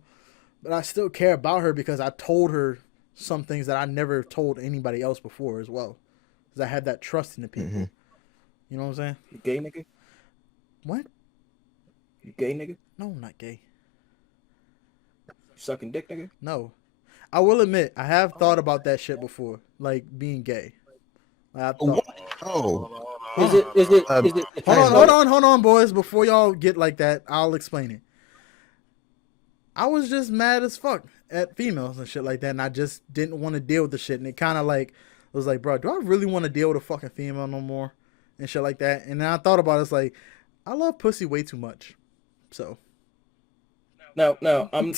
but I still care about her because I told her some things that I never told anybody else before as well. Because I had that trust in the people. Mm-hmm. You know what I'm saying? You gay nigga? What? You gay nigga? No, I'm not gay. You sucking dick nigga? No. I will admit, I have thought about that shit before, like being gay. I thought, Oh, Is it? hold on, boys. Before y'all get like that, I'll explain it. I was just mad as fuck at females and shit like that, and I just didn't want to deal with the shit. And it kind of like was like, bro, do I really want to deal with a fucking female no more and shit like that? And then I thought about it, it's like, I love pussy way too much, so. Now, I'm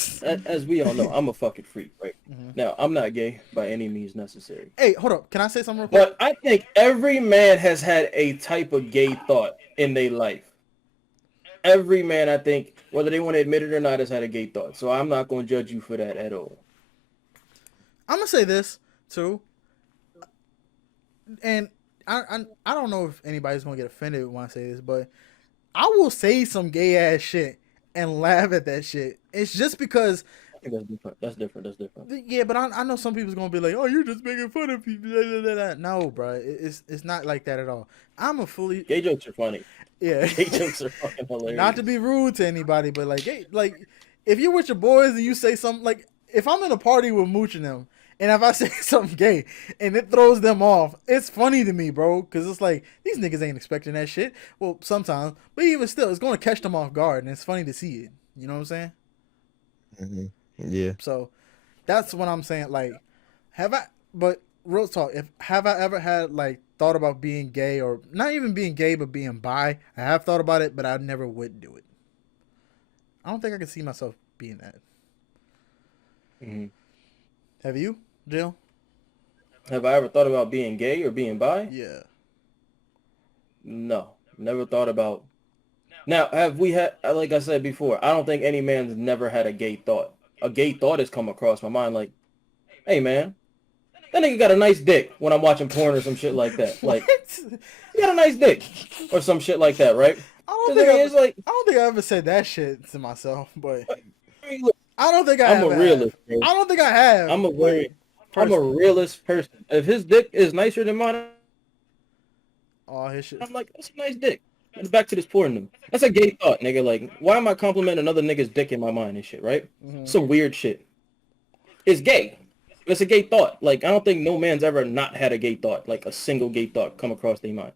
as we all know, I'm a fucking freak, right? Mhm. Now, I'm not gay by any means necessary. Hey, hold up. Can I say something real quick? But I think every man has had a type of gay thought in their life. Every man, I think, whether they want to admit it or not, has had a gay thought. So I'm not going to judge you for that at all. I'm gonna say this too, and I don't know if anybody's gonna get offended when I say this, but I will say some gay ass shit and laugh at that shit. It's just because, I think that's different. That's different. yeah. But I know some people's gonna be like, "Oh, you're just making fun of people." Blah, blah, blah, blah. No, bro, it's not like that at all. I'm a fully Gay jokes are funny. yeah. Gay jokes are fucking hilarious. Not to be rude to anybody, but like, hey, like if you're with your boys and you say something like, if I'm in a party with Mooch and them, and if I say something gay and it throws them off, it's funny to me, bro, because it's like these niggas ain't expecting that shit. Well, sometimes, but even still, it's going to catch them off guard, and it's funny to see it. You know what I'm saying? mm-hmm. Yeah. So that's what I'm saying. Like, but real talk, have I ever had like thought about being gay or not even being gay, but being bi? I have thought about it, but I never would do it. I don't think I could see myself being that. Mm-hmm. Have you, Jill? Have I ever thought about being gay or being bi? Yeah. No, never thought about. Now, have we had, like I said before, I don't think any man's never had a gay thought. A gay thought has come across my mind like, hey, man, that nigga got a nice dick when I'm watching porn or some shit like that. Like, he got a nice dick or some shit like that, right? I don't think I ever said that shit to myself, but I mean, look, I don't think I I'm a realist, bro. I don't think I have. I'm a realist person. If his dick is nicer than mine, Oh, his shit. I'm like, that's a nice dick. And back to this porn. That's a gay thought, nigga. Like, why am I complimenting another nigga's dick in my mind and shit, right? Mhm. Some weird shit. It's gay. It's a gay thought. Like, I don't think no man's ever not had a gay thought, like a single gay thought come across their mind.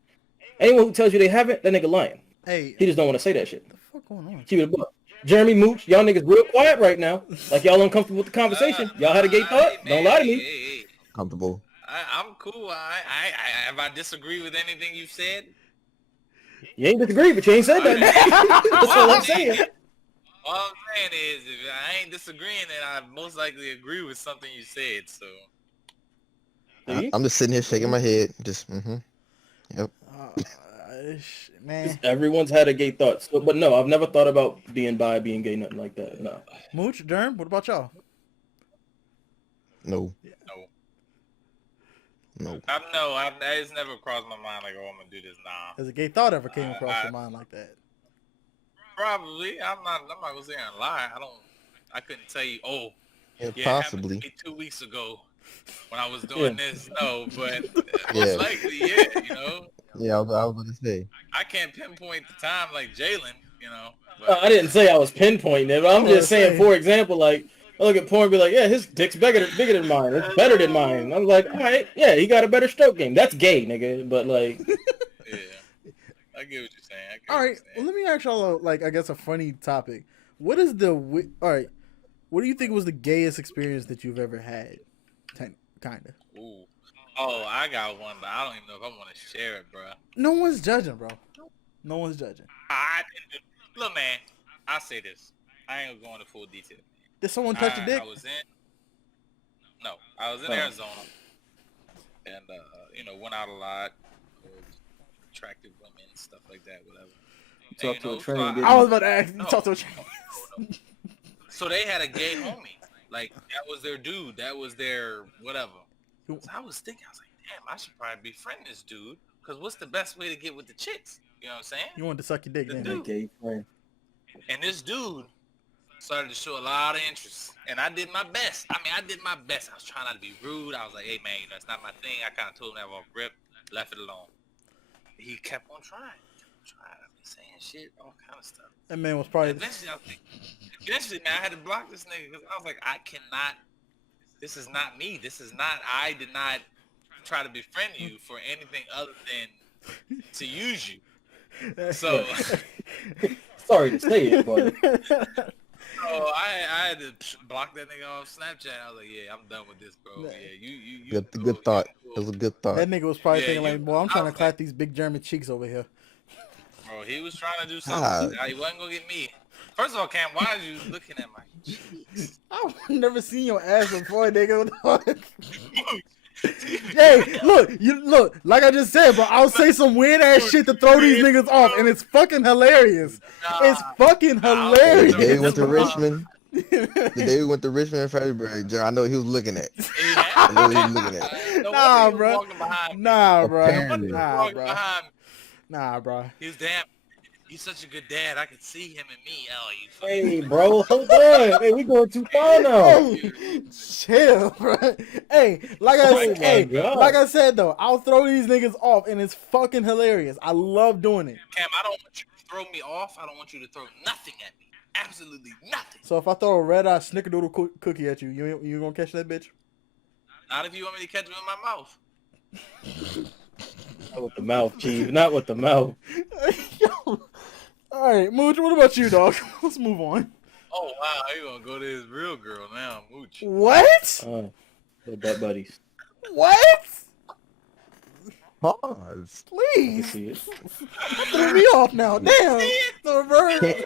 Anyone who tells you they haven't, that nigga lying. Hey, He just don't want to say that shit. what the fuck going on? Keep it a buck. Jeremy Mooch, y'all niggas real quiet right now. Like y'all uncomfortable with the conversation. Y'all had a gay thought? Don't lie to me. Hey. Comfortable. I'm cool. If I disagree with anything you said, You ain't disagree, but you ain't said that. That's all I'm saying. all I'm saying is if I ain't disagreeing, then I most likely agree with something you said. So See? I'm just sitting here shaking my head. Just, Yep. Man, Everyone's had a gay thought. So, but no, I've never thought about being bi, being gay, nothing like that. No. Mooch, Derm, what about y'all? No. no, No. it's never crossed my mind like, oh, I'm gonna do this now. Has a gay thought ever came across your mind like that? Probably. I'm not gonna say I lie. I couldn't tell you. Oh, Yeah, yeah, possibly. it happened to me 2 weeks ago when I was doing this. No, but Yeah. most likely, yeah. You know, Yeah, I was going to say. I can't pinpoint the time like Jalen. You know, I didn't say I was pinpointing it, but I'm just saying, for example, like, I look at porn and be like, yeah, his dick's bigger than mine. It's better than mine. I'm like, all right, yeah, he got a better stroke game. That's gay, nigga. But, like... yeah. I get what you're saying. All right, well, let me ask y'all, like, I guess a funny topic. What is all right, what do you think was the gayest experience that you've ever had? Kind of. Ooh. Oh, I got one, but I don't even know if I want to share it, bro. No one's judging, bro. No one's judging. Look, man, I'll say this. I ain't gonna go into full detail. Did someone touch your dick? I was in Arizona, and went out a lot, attractive women, stuff like that, whatever. talk to a so train, I- didn't I was you? about to ask you No. talk to a Chinese. So they had a gay homie. Like, that was their dude. That was their whatever. So I was thinking, I was like, damn, I should probably befriend this dude. Because what's the best way to get with the chicks? You know what I'm saying? You wanted to suck your dick, The then? dude. Okay, friend. And this dude started to show a lot of interest. And I did my best. I mean, I did my best. I was trying not to be rude. I was like, hey, man, you know, it's not my thing. I kind of told him that off rip, left it alone. He kept on trying. I was saying shit, all kind of stuff. That man was probably. Eventually, man, I had to block this nigga because I was like, I cannot. This is not me. I did not try to befriend you for anything other than to use you. So, Sorry to say it, but I had to block that nigga off Snapchat. I was like, yeah, I'm done with this, bro. Yeah, you. Good thought. It was a good thought. That nigga was probably Yeah, thinking you- like, boy, I'm trying I to was clap these big German cheeks over here. Bro, he was trying to do something. Ah. He wasn't gonna get me. First of all, Cam, why are you looking at my cheeks? I've never seen your ass before, nigga. Hey, look, like I just said, bro, I'll say some weird ass shit to throw these niggas off, and it's fucking hilarious. It's fucking The hilarious. day we went to Richmond. The day we went to Richmond in February, Jerry, I know he was looking at. I know he was looking at. No Nah, wonder he was bro. walking behind me. Nah, bro. Apparently. Nah, Walking bro. behind me. Nah, bro. He was damn. He's such a good dad. I could see him and me. Oh, you hey, fucking. bro, hold on. Hey, we going too far now. Hey, chill, bro. Hey, like Oh I my said, God. like I said though, I'll throw these niggas off, and it's fucking hilarious. I love doing it. Cam, I don't want you to throw me off. I don't want you to throw nothing at me. Absolutely nothing. So if I throw a red eye snickerdoodle cookie at you, you gonna catch that bitch? Not if you want me to catch it in my mouth. Not with the mouth, Chief. Not with the mouth. Yo. All right, Mooch. What about you, dog? Let's move on. Oh wow, you gonna go to his real girl now, Mooch. What? The butt buddies. What? Pause. Please. See it. Threw me off now. Damn. The bird.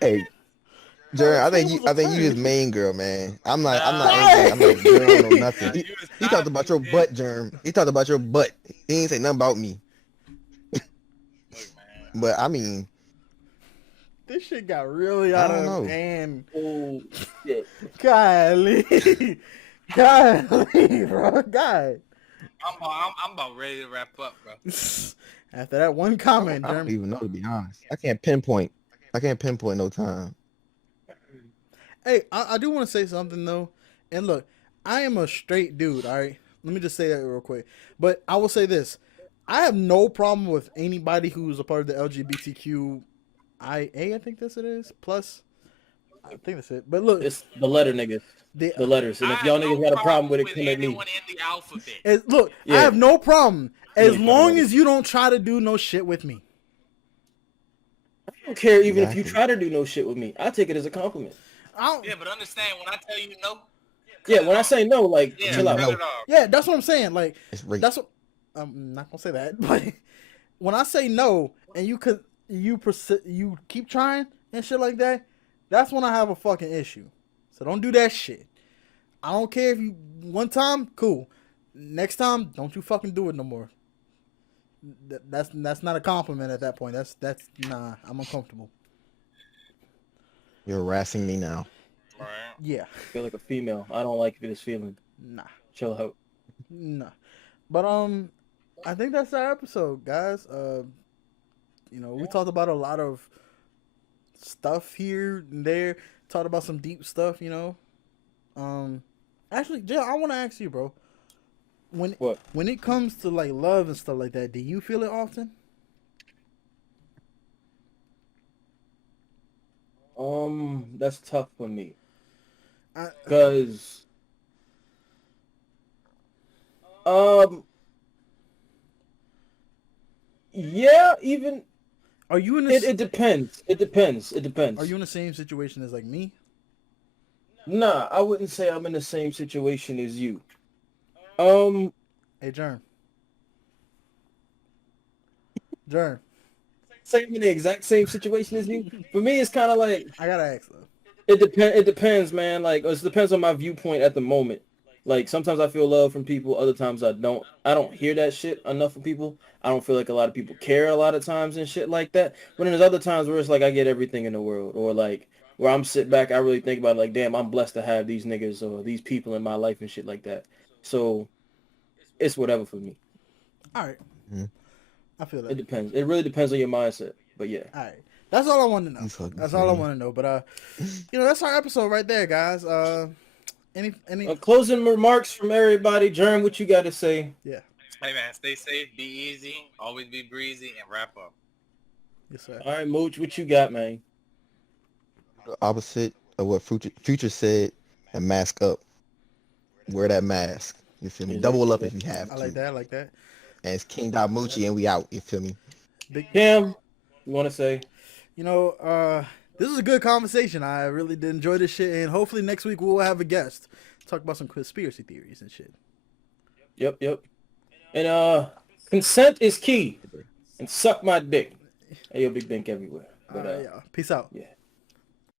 Hey, Jerry, I think you his main girl, man. I'm not angry. I'm not girl or nothing. He talked about your butt, Germ. He talked about your butt. He ain't say nothing about me. Look, man. But I mean, This shit got really out I don't of know. hand. Oh, shit. Golly. Golly, bro. God. I'm about ready to wrap up, bro. After that one comment, I don't Jeremy. even know, to be honest. I can't pinpoint no time. Hey, I do want to say something though. And look, I am a straight dude, all right? Let me just say that real quick. But I will say this. I have no problem with anybody who's a part of the LGBTQIA, I think this it is. Plus, I think that's it. But look, It's the letter niggas. the, The letters. And if I y'all have niggas no got a problem with it, come at me. anyone in the alphabet. look, I Yeah. have no problem as Yeah, long yeah. as you don't try to do no shit with me. I don't care even if you Exactly. try to do no shit with me. I take it as a compliment. I don't, Yeah, but understand when I tell you no. Yeah, cut it when I off. say no, like, Yeah, chill out. cut it off. yeah, that's what I'm saying. Like, It's rape. that's what I'm not gonna say that, but when I say no and you keep trying and shit like that, that's when I have a fucking issue. So don't do that shit. I don't care if you one time, cool. Next time, don't you fucking do it no more. That's not a compliment at that point. That's nah. I'm uncomfortable. You're harassing me now. Right. Yeah, I feel like a female. I don't like this feeling. nah, Chill out. nah. But I think that's our episode, guys. We talked about a lot of stuff here and there. Talked about some deep stuff, Actually, Jay, I want to ask you, bro. What? When it comes to like love and stuff like that, do you feel it often? That's tough for me. I, Cause yeah, even are you in the it depends. It depends. Are you in the same situation as like me? Nah, I wouldn't say I'm in the same situation as you. Hey, Jern. Jern, Same in the exact same situation as you. For me, it's kind of like I gotta ask though. it depends, man. Like it depends on my viewpoint at the moment. Like sometimes I feel love from people, other times I don't. I don't hear that shit enough from people. I don't feel like a lot of people care a lot of times and shit like that. But then there's other times where it's like I get everything in the world, or like where I'm sit back, I really think about it, like, damn, I'm blessed to have these niggas or these people in my life and shit like that. So it's whatever for me. All right. Mhm. I feel It that. depends. It really depends on your mindset. But yeah. All right. That's all I want to know. He's fucking That's all I funny. want to know. But that's our episode right there, guys. Any Closing remarks from everybody. Jerm, what you got to say? yeah. Hey man, stay safe, be easy, always be breezy, and wrap up. Yes, sir. All right, Mooch, what you got, man? The opposite of what Future said, and mask up. Wear that mask. You feel me? Yeah, Double up if you have I to. like that. I like that. And it's King Damuchi and we out. You feel me? Big. Cam, you want to say? You know, this was a good conversation. I really did enjoy this shit, and hopefully next week we'll have a guest talk about some conspiracy theories and shit. Yep. And consent is key. And suck my dick. Hey, yo, big dink everywhere. But Yeah. Peace out. yeah.